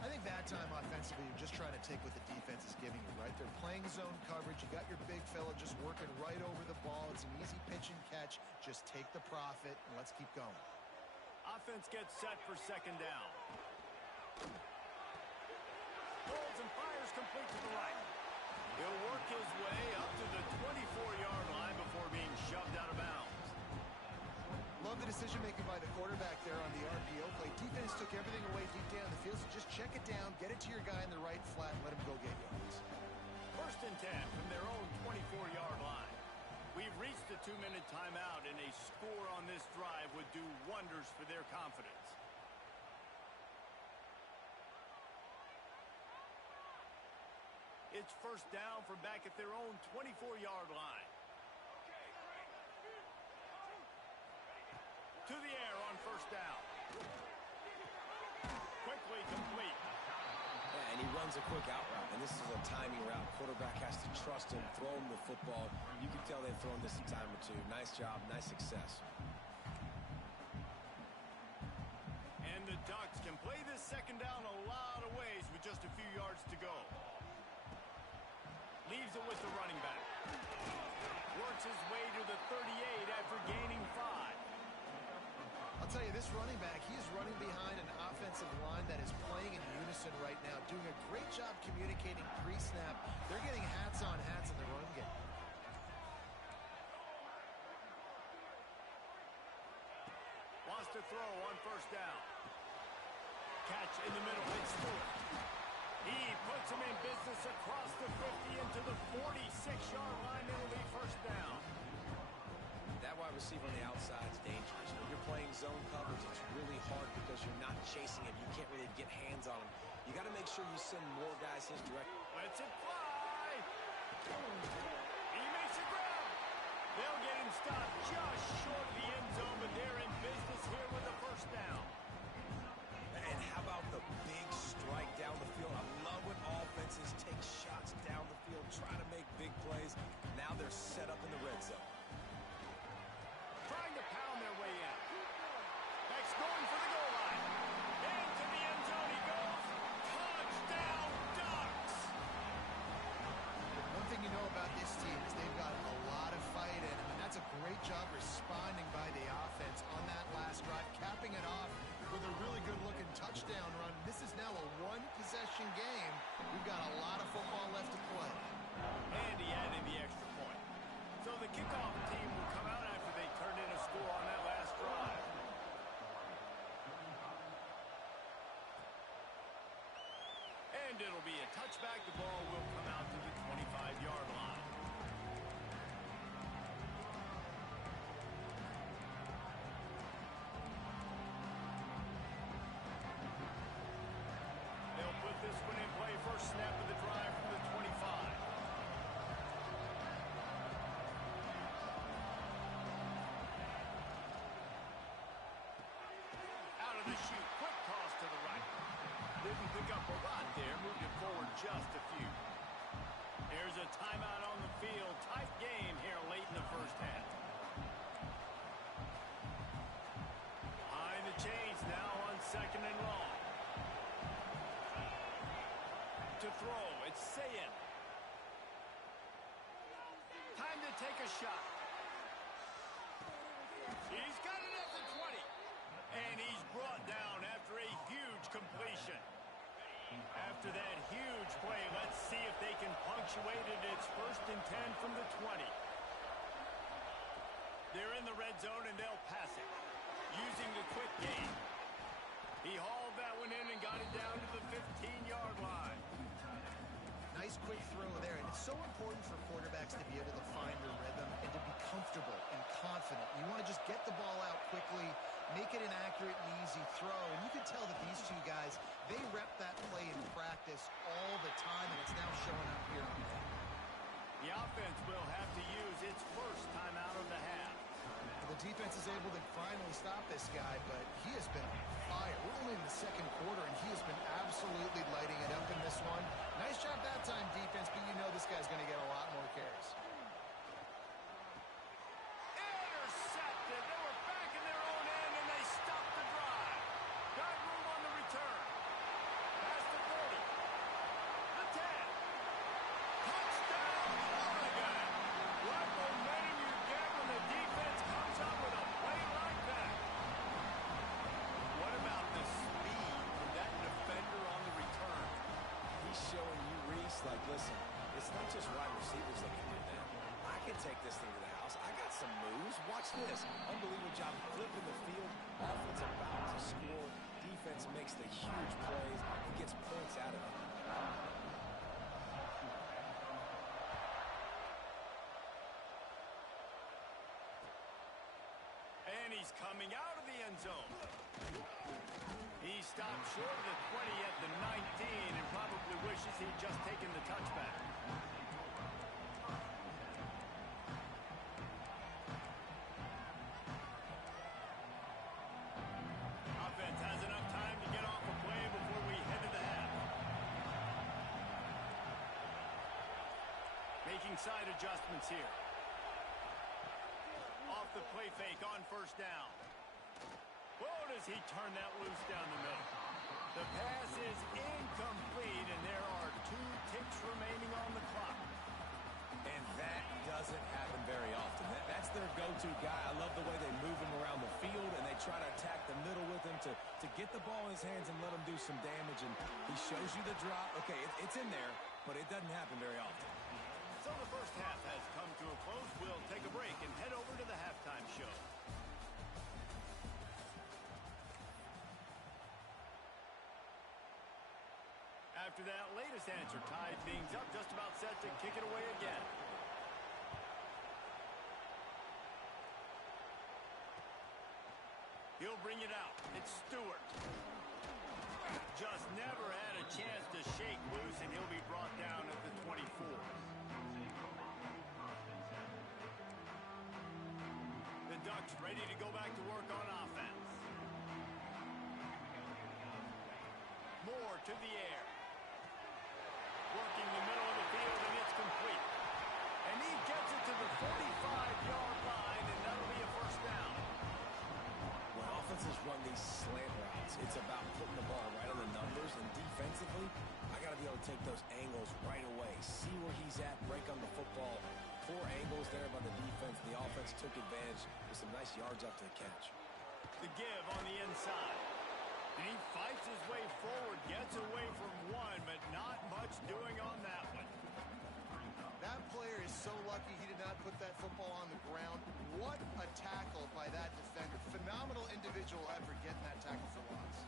I think that time offensively, you're just trying to take what the defense is giving you, right? They're playing zone coverage. You got your big fella just working right over the ball. It's an easy pitch and catch. Just take the profit, and let's keep going. Offense gets set for second down. Holds and fires complete to the right. He'll work his way up to the 24-yard line before being shoved out of bounds. Love the decision-making by the quarterback there on the RPO play. Defense took everything away deep down the field, so just check it down, get it to your guy in the right flat, and let him go get yards. 1st and 10 from their own 24-yard line. We've reached the 2-minute timeout, and a score on this drive would do wonders for their confidence. It's 1st down from back at their own 24-yard line. To the air on 1st down. Quickly complete. Yeah, and he runs a quick out route, and this is a timing route. Quarterback has to trust him, throw him the football. You can tell they've thrown this a time or two. Nice job, nice success. And the Ducks can play this 2nd down a lot of ways with just a few yards to go. Leaves it with the running back. Works his way to the 38 after gaining 5. I'll tell you, this running back, he is running behind an offensive line that is playing in unison right now, doing a great job communicating pre-snap. They're getting hats on hats in the run game. Wants to throw on 1st down. Catch in the middle, it's Stewart. He puts him in business across the 50 into the 46-yard line. It'll be 1st down. That wide receiver on the outside is dangerous. When you're playing zone coverage, it's really hard because you're not chasing him. You can't really get hands on him. You got to make sure you send more guys his direction. Lets it fly. He makes a grab. They'll get him stopped just short of the end zone, but they're in business here with the 1st down. And how about the big strike down the field? I love when offenses take shots down the field, try to make big plays. Now they're set up in the red zone. Trying to pound their way in. Next going for the goal line. Into the end zone he goes. Touchdown, Ducks! One thing you know about this team is they've got a lot of fight in them, and that's a great job responding by the offense on that last drive, capping it off with a really good-looking touchdown run. This is now a one-possession game. We've got a lot of football left to play. And he added the extra point. So the kickoff team will come out And it'll be a touchback. The ball will come out to the 25-yard line. They'll put this one in play. First snap of the drive from the 25. Out of the chute. Quick toss to the right. Didn't pick up a lot there. Moved it forward just a few. There's a timeout on the field. Tight game here late in the first half. Behind the chains now on 2nd and long. To throw, it's Ncaa. Time to take a shot. He's got it at the 20. And he's brought down after a huge completion. After that huge play, let's see if they can punctuate it. It's 1st and 10 from the 20. They're in the red zone, and they'll pass it. Using the quick game. He hauled that one in and got it down to the 15-yard line. Nice quick throw there, and it's so important for quarterbacks to be able to find their rhythm and to be comfortable and confident. You want to just get the ball out quickly, make it an accurate and easy throw, and you can tell that these two guys, they rep that play in practice all the time, and it's now showing up here on the field. The offense will have to use its first time out of the half. The defense is able to finally stop this guy, but he has been on fire. We're only in the 2nd quarter, and he has been absolutely lighting it up in this one. Nice job that time, defense, but you know this guy's going to get a lot more carries. Intercepted. They were back in their own end, and they stopped the drive. Got room on the return. Past the 30. The 10. Touchdown, Oregon. What momentum you get when the defense comes up with a play like that. What about the speed from that defender on the return? He's showing you, Reese, like, listen, it's not just wide receivers that can do that. I can take this thing to the house. I got some moves. Watch this. Unbelievable job flipping the field. Offense about to score. Defense makes the huge plays and gets points out of it. And he's coming out of the end zone. He stopped short of the 20 at the 19 and probably wishes he'd just taken the touchback. Offense has enough time to get off a play before we head to the half. Making side adjustments here. Off the play fake on 1st down. Whoa, does he turn that loose down the middle. The pass is incomplete, and there are 2 ticks remaining on the clock. And that doesn't happen very often. That's their go-to guy. I love the way they move him around the field, and they try to attack the middle with him to get the ball in his hands and let him do some damage. And he shows you the drop. Okay, it's in there, but it doesn't happen very often. So the first half has come to a close. We'll take a break and head over to the halftime show. After that latest answer tied things up, just about set to kick it away again. He'll bring it out. It's Stewart. Just never had a chance to shake loose, and he'll be brought down at the 24. The Ducks ready to go back to work on offense. Moore to the air. Working the middle of the field, and it's complete. And he gets it to the 45-yard line, and that'll be a 1st down. When offenses run these slant routes, it's about putting the ball right on the numbers, and defensively, I got to be able to take those angles right away, see where he's at, break on the football. 4 angles there by the defense. The offense took advantage with some nice yards after the catch. The give on the inside. And he fights his way forward, gets away from one, but not much doing on that one. That player is so lucky he did not put that football on the ground. What a tackle by that defender. Phenomenal individual effort getting that tackle for loss.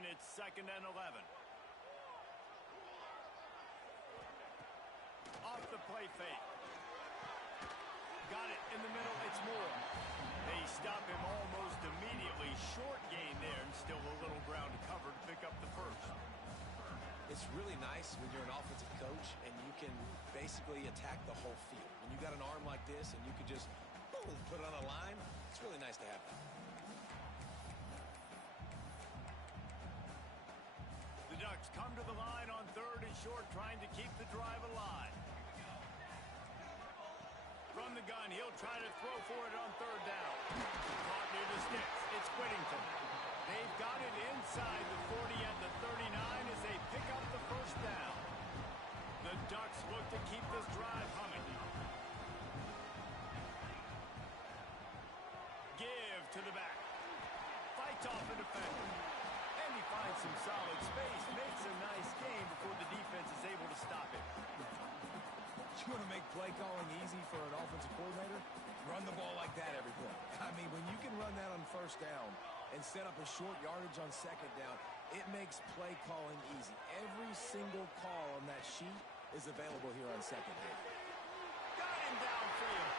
going. It's 2nd and 11. Off the play fake. Got it in the middle. It's Moore. They stop him almost immediately. Short gain there and still a little ground to cover to pick up the first. It's really nice when you're an offensive coach and you can basically attack the whole field. When you got an arm like this and you can just, boom, put it on a line, it's really nice to have that. The Ducks come to the line on 3rd and short, trying to keep the drive alive. From the gun, he'll try to throw for it on 3rd down. Caught near the sticks. It's Whittington. They've got it inside the 40 at the 39 as they pick up the first down. The Ducks look to keep this drive humming. Give to the back. Fights off the defender. And he finds some solid space. Makes a nice game before the defense is able to stop it. You want to make play calling easy for an offensive coordinator? Run the ball like that every play. I mean, when you can run that on 1st down and set up a short yardage on 2nd down, it makes play calling easy. Every single call on that sheet is available here on 2nd down. Got him downfield.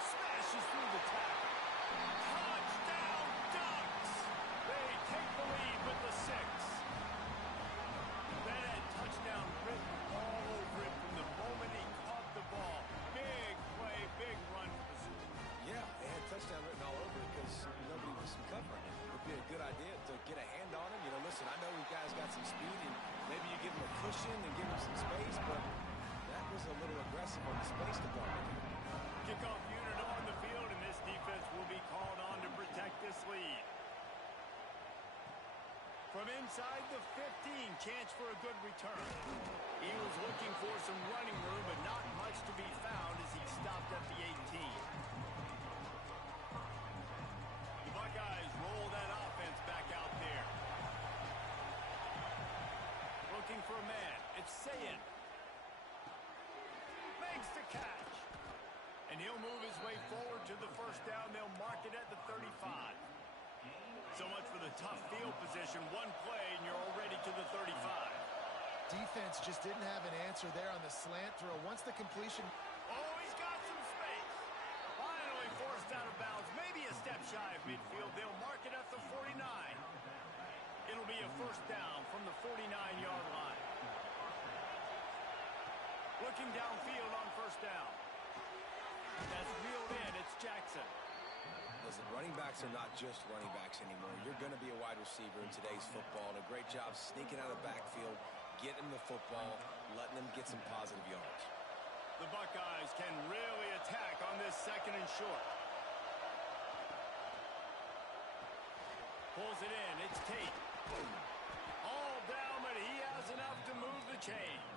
Smashes through the tackle. Touchdown, Ducks! They take the lead with the 6. That had touchdown written all over it from the moment he caught the ball. Big play, big run for the Super Bowl. Yeah, they had touchdown written all over it because nobody was covering it. It would be a good idea to get a hand on him. You know, listen, I know you guys got some speed, and maybe you give him a cushion and give him some space, but that was a little aggressive on the space department. Kickoff unit on the field, and this defense will be called on to protect this lead. From inside the 15, chance for a good return. He was looking for some running room, but not much to be found as he stopped at the 18. The Buckeyes roll that offense back out there. Looking for a man. It's Ncaa. Makes the catch. And he'll move his way forward to the first down. They'll mark it at the 35. So much for the tough field position. One play, and you're already to the 35. Defense just didn't have an answer there on the slant throw. Once the completion... Oh, he's got some space. Finally forced out of bounds. Maybe a step shy of midfield. They'll mark it at the 49. It'll be a first down from the 49-yard line. Looking downfield on first down. That's reeled in. It's Jackson. Listen, running backs are not just running backs anymore. You're going to be a wide receiver in today's football, and a great job sneaking out of the backfield, getting the football, letting them get some positive yards. The Buckeyes can really attack on this 2nd and short. Pulls it in. It's Tate. All down, but he has enough to move the chains.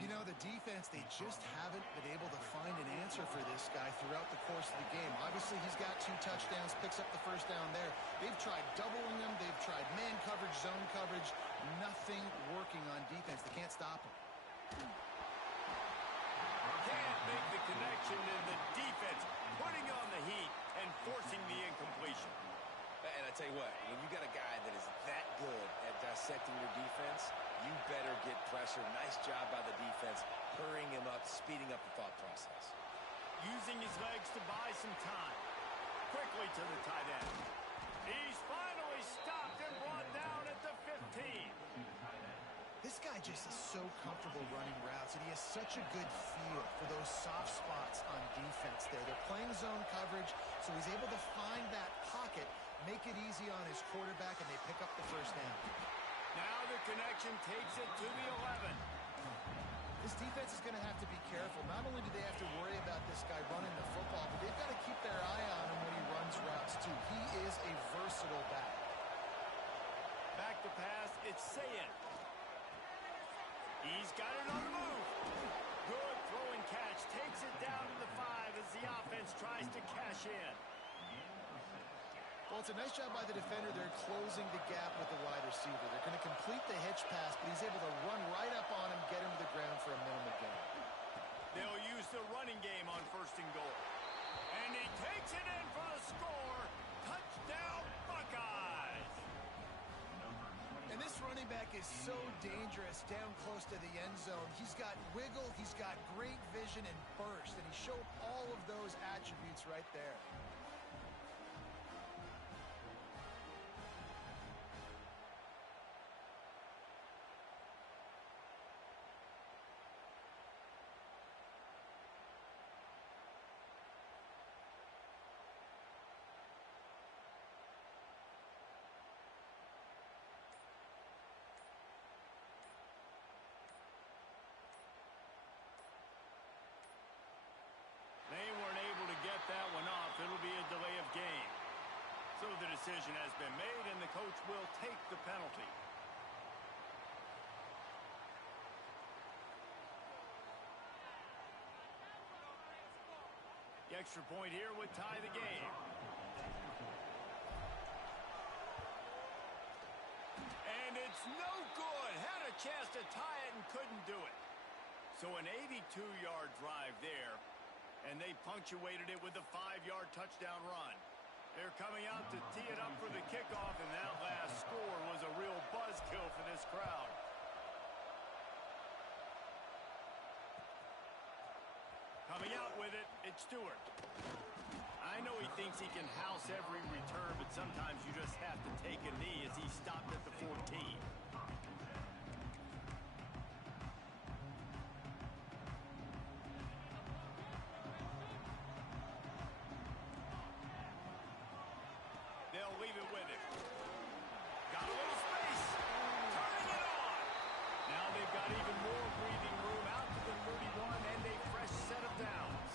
You know, the defense, they just haven't been able to find an answer for this guy throughout the course of the game. Obviously, he's got 2 touchdowns, picks up the first down there. They've tried doubling him. They've tried man coverage, zone coverage. Nothing working on defense. They can't stop him. Can't make the connection, and the defense putting on the heat and forcing the incompletion. And I tell you what, when you got a guy that is that good at dissecting your defense, you better get pressure. Nice job by the defense, hurrying him up, speeding up the thought process. Using his legs to buy some time. Quickly to the tight end. He's finally stopped and brought down at the 15. This guy just is so comfortable running routes, and he has such a good feel for those soft spots on defense there. They're playing zone coverage, so he's able to find that pocket, make it easy on his quarterback, and they pick up the first down. Now the connection takes it to the 11. This defense is going to have to be careful. Not only do they have to worry about this guy running the football, but they've got to keep their eye on him when he runs routes, too. He is a versatile back. Back to pass, it's Ncaa. He's got it on the move. Good throw and catch. Takes it down to the 5 as the offense tries to cash in. Well, it's a nice job by the defender. They're closing the gap with the wide receiver. They're going to complete the hitch pass, but he's able to run right up on him, get him to the ground for a minimal gain. They'll use the running game on 1st and goal. And he takes it in for the score. Touchdown, Buckeyes. And this running back is so dangerous down close to the end zone. He's got wiggle, he's got great vision and burst, and he showed all of those attributes right there. They weren't able to get that one off. It'll be a delay of game. So the decision has been made, and the coach will take the penalty. The extra point here would tie the game. And it's no good. Had a chance to tie it and couldn't do it. So an 82-yard drive there. And they punctuated it with a 5-yard touchdown run. They're coming out to tee it up for the kickoff, and that last score was a real buzzkill for this crowd. Coming out with it, it's Stewart. I know he thinks he can house every return, but sometimes you just have to take a knee as he stopped at the 14. They'll leave it with him. Got a little space. Turning it on. Now they've got even more breathing room out to the 31 and a fresh set of downs.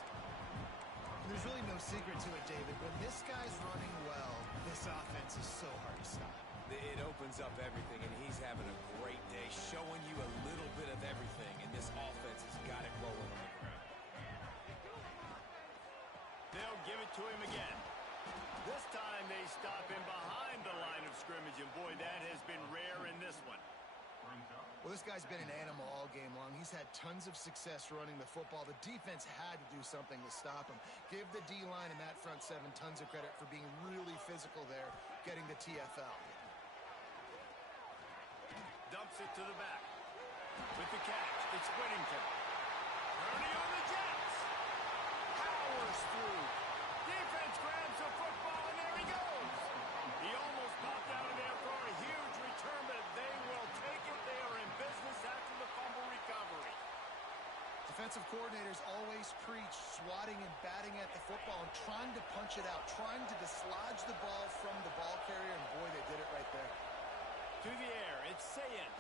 There's really no secret to it, David. When this guy's running well, this offense is so hard to stop. It opens up everything, and he's having a great day, showing you a little bit of everything, and this offense has got it rolling on the ground. They'll give it to him again. This time they stop him behind the line of scrimmage, and boy, that has been rare in this one. Well, this guy's been an animal all game long. He's had tons of success running the football. The defense had to do something to stop him. Give the D-line and that front seven tons of credit for being really physical there, getting the TFL. Dumps it to the back. With the catch, it's Whittington. Purdy on the Jets. Powers through. Defense grabs the football, and there he goes. He almost popped out of there for a huge return, but they will take it. They are in business after the fumble recovery. Defensive coordinators always preach swatting and batting at the football and trying to punch it out, trying to dislodge the ball from the ball carrier, and boy, they did it right there. To the air, it's Ncaa.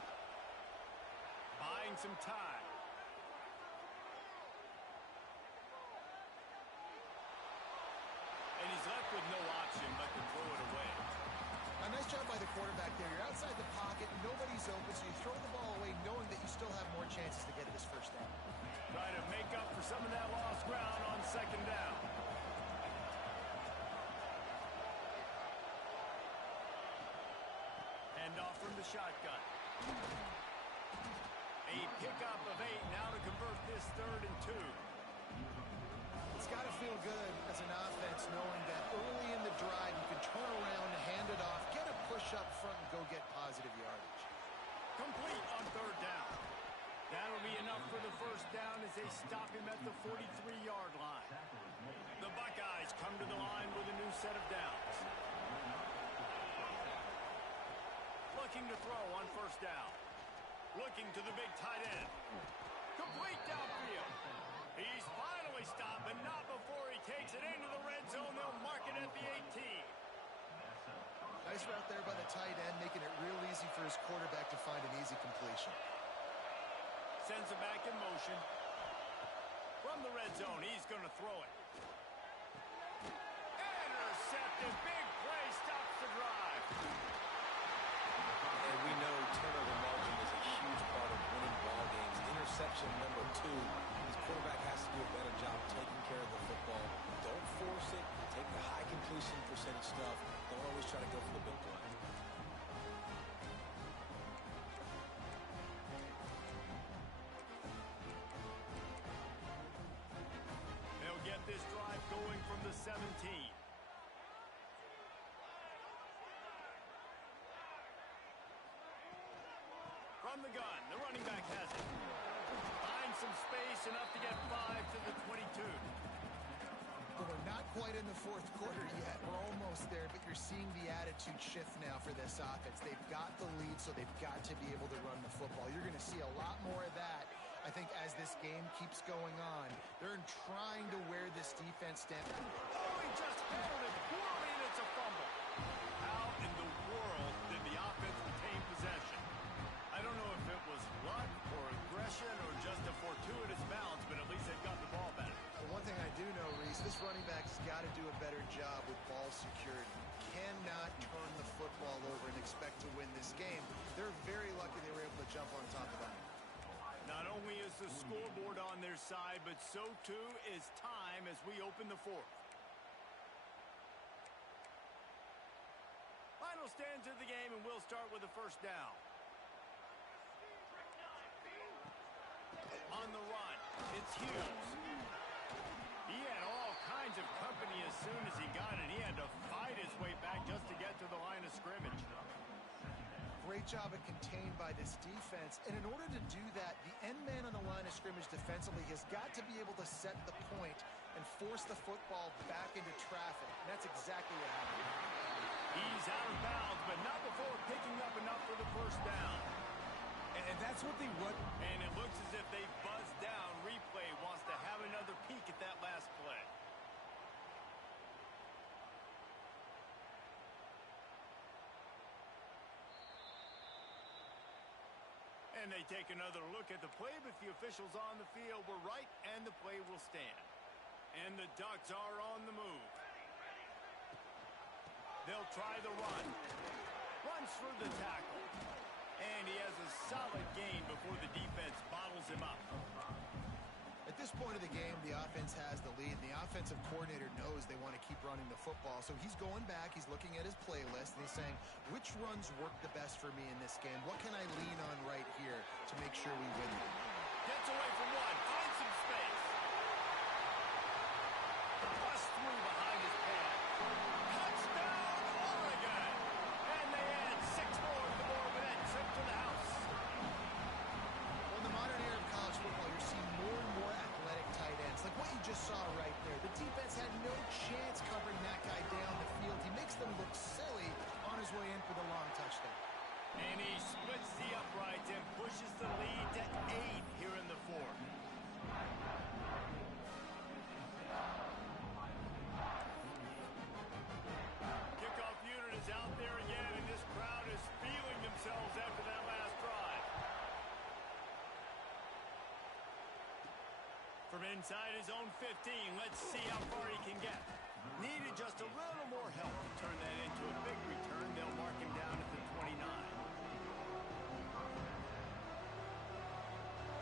Buying some time. And he's left with no option but to throw it away. A nice job by the quarterback there. You're outside the pocket, nobody's open, so you throw the ball away knowing that you still have more chances to get this first down. Trying to make up for some of that lost ground on second down. Hand off from the shotgun. A pickup of 8 now to convert this 3rd and 2. It's got to feel good as an offense knowing that early in the drive you can turn around, hand it off, get a push up front, and go get positive yardage. Complete on 3rd down. That'll be enough for the first down as they stop him at the 43-yard line. The Buckeyes come to the line with a new set of downs. Looking to throw on 1st down. Looking to the big tight end. Complete downfield. He's finally stopped, but not before he takes it into the red zone. They'll mark it at the 18. Nice route there by the tight end, making it real easy for his quarterback to find an easy completion. Sends it back in motion. From the red zone, he's going to throw it. Intercepted. Big play stops the drive. And we know turnover margin is a huge part of winning ball games. Interception number 2. His quarterback has to do a better job taking care of the football. Don't force it. Take the high completion percentage stuff. Don't always try to go for the big play. They'll get this drive going from the 17. From the gun, the running back has it. Finds some space, enough to get 5 to the 22. Well, we're not quite in the fourth quarter yet. We're almost there, but you're seeing the attitude shift now for this offense. They've got the lead, so they've got to be able to run the football. You're going to see a lot more of that, I think, as this game keeps going on. They're trying to wear this defense down. Oh, he just handled it poorly, and it's a fumble. How in the world did the offense retain possession? I don't know if it was luck or aggression or just a fortuitous bounce, but at least they've got the ball back. Well, one thing I do know, Reese, this running back's got to do a better job with ball security. Cannot turn the football over and expect to win this game. They're very lucky they were able to jump on top of that. Not only is the scoreboard on their side, but so too is time as we open the fourth. Final stands of the game, and we'll start with the first down. On the run, it's Hughes. He had all kinds of company as soon as he got it. He had to fight his way back just to get to the line of scrimmage. Great job of contained by this defense. And in order to do that, the end man on the line of scrimmage defensively has got to be able to set the point and force the football back into traffic. And that's exactly what happened. He's out of bounds, but not before picking up enough for the first down. And that's what they run. And it looks as if they buzzed down. Replay wants to have another peek at that last play. And they take another look at the play, but the officials on the field were right, and the play will stand. And the Ducks are on the move. They'll try the run. Runs through the tackle. And he has a solid gain before the defense bottles him up. At this point of the game, the offense has the lead. The offensive coordinator knows they want to keep running the football. So he's going back, he's looking at his playlist, and he's saying, which runs work the best for me in this game? What can I lean on right here to make sure we win it? Gets away from one, finds some space. Busts through behind his pad. Touchdown, Oregon! And they add 6 more to the board with that trip to the house. Well, in the modern era of college football, you're seeing more and more athletic tight ends, like what you just saw right there. The defense had no chance covering that guy down the field. He makes them look silly on his way in for the long touchdown. And he splits the uprights and pushes the lead to 8 here in the fourth. Kickoff unit is out there again, and this crowd is feeling themselves after that last drive. From inside his own 15, let's see how far he can get. Needed just a little more help to turn that into a big return. They'll mark him down at the 29.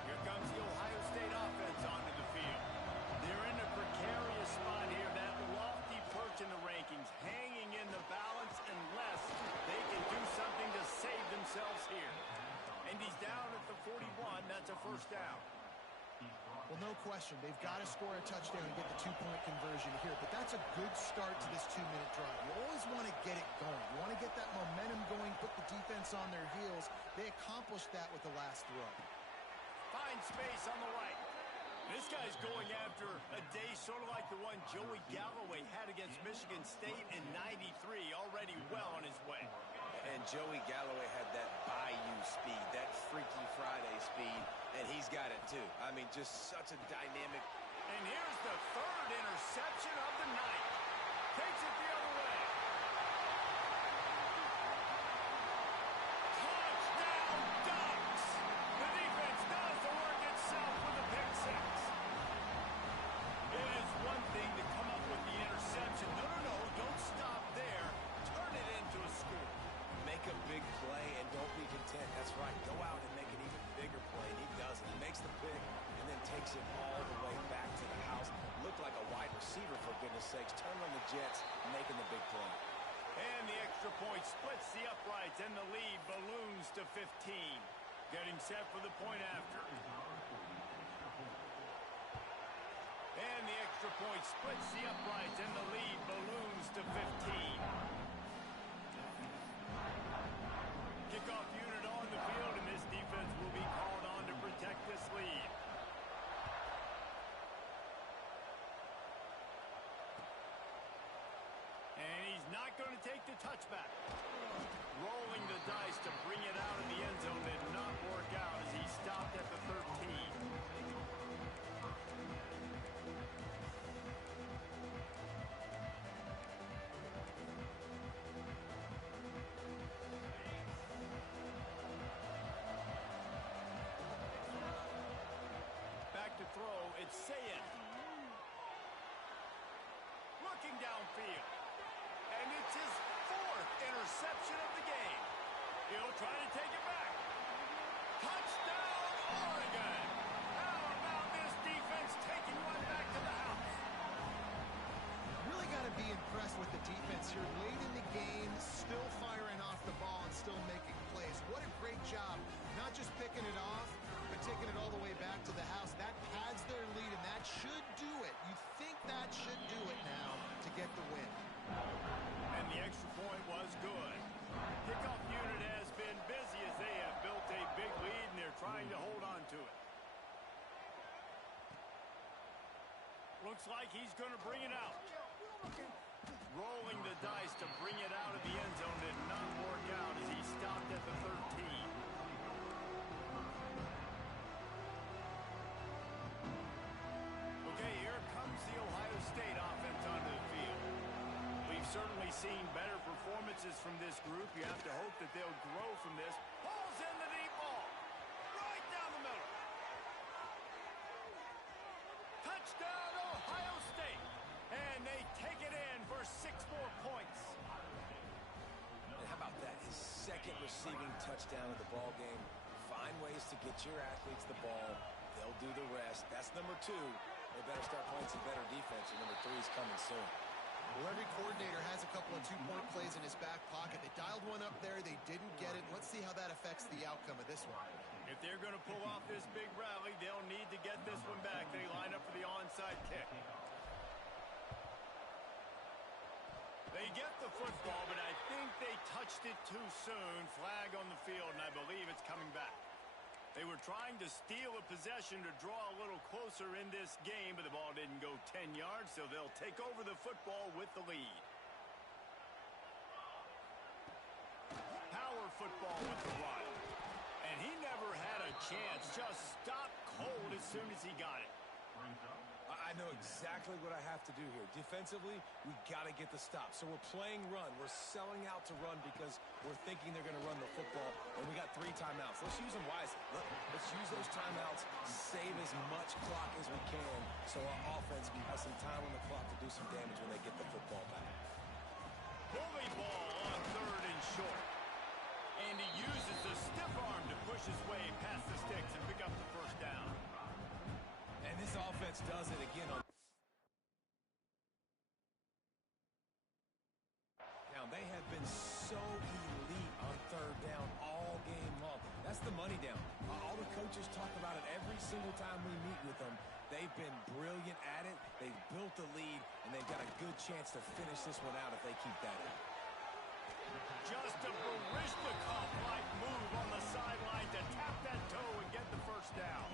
Here comes the Ohio State offense onto the field. They're in a precarious spot here, that lofty perch in the rankings, hanging in the balance unless they can do something to save themselves here. And he's down at the 41. That's a first down. Well, no question. They've got to score a touchdown and get the 2-point conversion here. But that's a good start to this 2-minute drive. You always want to get it going. You want to get that momentum going, put the defense on their heels. They accomplished that with the last throw. Find space on the right. This guy's going after a day sort of like the one Joey Galloway had against Michigan State in '93, already well on his way. And Joey Galloway had that bayou speed, that Freaky Friday speed, and he's got it too. I mean, just such a dynamic. And here's the third interception of the night. Takes it the other way. Touchdown, Ducks! The defense does the work itself with a pick six. It is one thing to come up with the interception. No, don't stop there. Turn it into a score. Make a big play and don't be content. That's right. Go out and make an even bigger play, and he does it. He makes the pick and then takes it all the way back to the house. Looked like a wide receiver, for goodness sakes. Turn on the Jets, making the big play. And the extra point splits the uprights, and the lead balloons to 15. Getting set for the point after. And the extra point splits the uprights, and the lead balloons to 15. Kickoff unit on the field, and this defense dice to bring it out of the end zone did not work out as he stopped at the 13. Back to throw, it's Ncaa. Looking downfield. And it's his 4th interception of the game. He'll try to take it back. Touchdown, Oregon! How about this defense taking one back to the house? Really got to be impressed with the defense here. Late in the game, still firing off the ball and still making plays. What a great job. Not just picking it off, but taking it all the way back to the house. That pads their lead, and that should do it. You think that should do it now to get the win. And the extra point was good. Kickoff unit has been busy as they have built a big lead, and they're trying to hold on to it. Looks like he's going to bring it out. Rolling the dice to bring it out of the end zone did not work out as he stopped at the 13. Okay, here comes the Ohio State offense onto the field. We've certainly seen better performances from this group. You have to hope that they'll grow from this. Pulls in the deep ball. Right down the middle. Touchdown, Ohio State. And they take it in for 6 more points. And how about that? His 2nd receiving touchdown of the ball game. Find ways to get your athletes the ball. They'll do the rest. That's number 2. They better start playing some better defense, and number 3 is coming soon. Well, every coordinator has a couple of 2-point plays in his back pocket. They dialed one up there. They didn't get it. Let's see how that affects the outcome of this one. If they're going to pull off this big rally, they'll need to get this one back. They line up for the onside kick. They get the football, but I think they touched it too soon. Flag on the field, and I believe it's coming back. They were trying to steal a possession to draw a little closer in this game, but the ball didn't go 10 yards, so they'll take over the football with the lead. Power football with the run. And he never had a chance. Just stopped cold as soon as he got it. I know exactly what I have to do here. Defensively, we got to get the stop. So we're playing run. We're selling out to run because we're thinking they're going to run the football, and we got 3 timeouts. Let's use them wisely. Let's use those timeouts, save as much clock as we can so our offense has some time on the clock to do some damage when they get the football back. Bully ball on 3rd and short. And he uses the stiff arm to push his way past the sticks and pick up the 1st down. And this offense does it again on down. They have been so elite on 3rd down all game long. That's the money down. All the coaches talk about it every single time we meet with them. They've been brilliant at it. They've built the lead, and they've got a good chance to finish this one out if they keep that up. Just a Barishnikov-like move on the sideline to tap that toe and get the 1st down.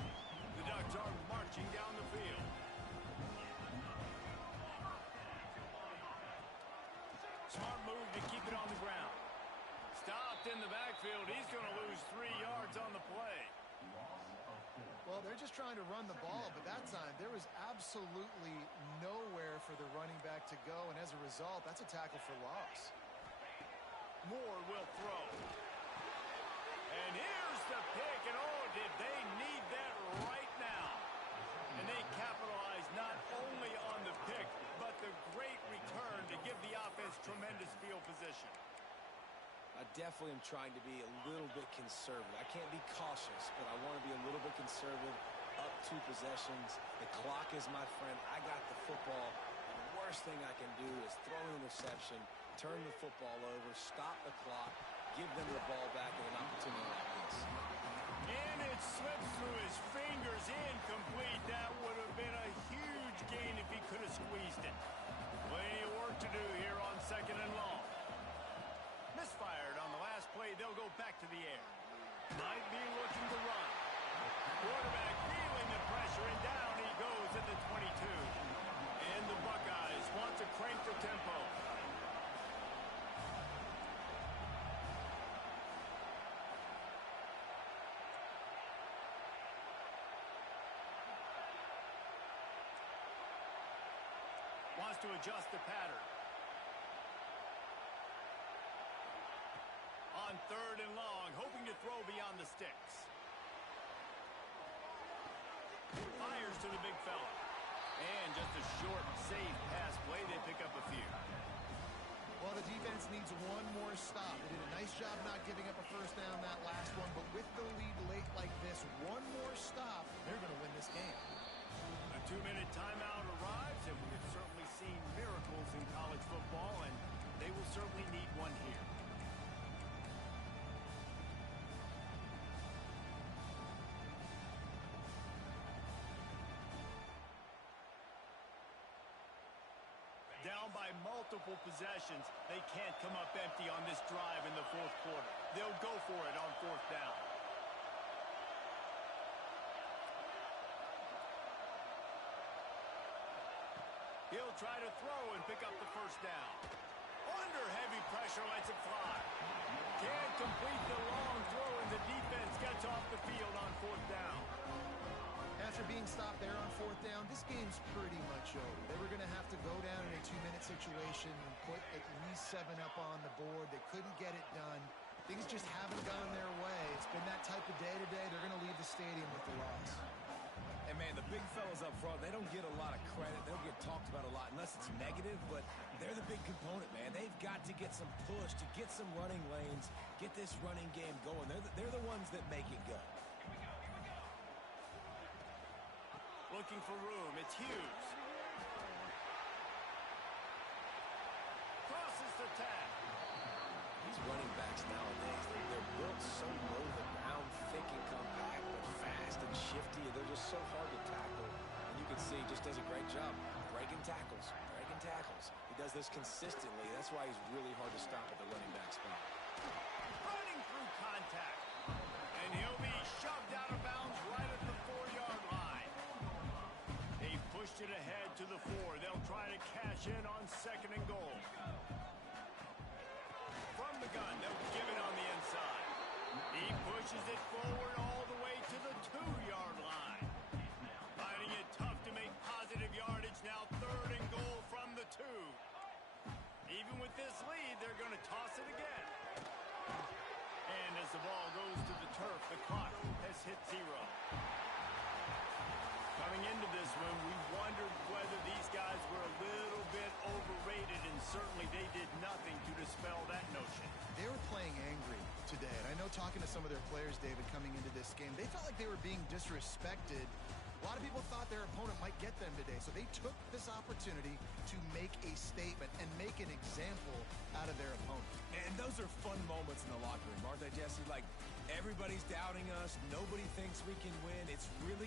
The Ducks are marching down the field. Smart move to keep it on the ground. Stopped in the backfield. He's going to lose 3 yards on the play. Well, they're just trying to run the ball, but that time there was absolutely nowhere for the running back to go, and as a result, that's a tackle for loss. Moore will throw. And here's the pick, and oh, did they need that right now. And they capitalize not only on the pick, but the great return to give the offense tremendous field position. I definitely am trying to be a little bit conservative. I can't be cautious, but I want to be a little bit conservative. Up 2 possessions. The clock is my friend. I got the football. The worst thing I can do is throw an interception, turn the football over, stop the clock, give them the ball back at an opportunity like this. And it slips through his fingers, incomplete. That would have been a huge gain if he could have squeezed it. Plenty of work to do here on 2nd and long. Misfired on the last play. They'll go back to the air. Might be looking to run. Quarterback feeling the pressure, and down he goes at the 22. And the Buckeyes want to crank the tempo. to adjust the pattern. On 3rd and long, hoping to throw beyond the sticks. Fires to the big fella. And just a short, safe pass play. They pick up a few. Well, the defense needs one more stop. They did a nice job not giving up a first down that last one, but with the lead late like this, one more stop, they're going to win this game. A 2-minute timeout arrives, and we have certainly seen miracles in college football, and they will certainly need one here. Down by multiple possessions, they can't come up empty on this drive in the 4th quarter. They'll go for it on 4th down. He'll try to throw and pick up the first down. Under heavy pressure, lets it fly. Can't complete the long throw, and the defense gets off the field on 4th down. After being stopped there on 4th down, this game's pretty much over. They were going to have to go down in a 2-minute situation and put at least 7 up on the board. They couldn't get it done. Things just haven't gone their way. It's been that type of day today. They're going to leave the stadium with the loss. And, man, the big fellas up front, they don't get a lot of credit. They don't get talked about a lot unless it's negative, but they're the big component, man. They've got to get some push, to get some running lanes, get this running game going. They're the ones that make it go. Looking for room. It's Hughes. Crosses the tag. These running backs nowadays, they're built so low to the ground, thick and compact, but fast and shifty. They're just so hard to tackle. And you can see he just does a great job breaking tackles, breaking tackles. He does this consistently. That's why he's really hard to stop at the running back spot. Running through contact. And he'll be shoved out of bounds right at the 4-yard line. They pushed it ahead to the 4. They'll try to cash in on 2nd and goal. From the gun, they'll give it on the inside. He pushes it forward all the way to the 2-yard line. Finding it tough to make positive yardage now. 3rd and goal from the 2. Even with this lead, they're going to toss it again. And as the ball goes to the turf, the clock has hit 0. Coming into this one, we wondered whether these guys were a little bit overrated, and certainly they did nothing to dispel that notion. They were playing angry today, and I know talking to some of their players, David, coming into this game, they felt like they were being disrespected. A lot of people thought their opponent might get them today, so they took this opportunity to make a statement and make an example out of their opponent. And those are fun moments in the locker room, aren't they, Jesse? Like, everybody's doubting us. Nobody thinks we can win. It's really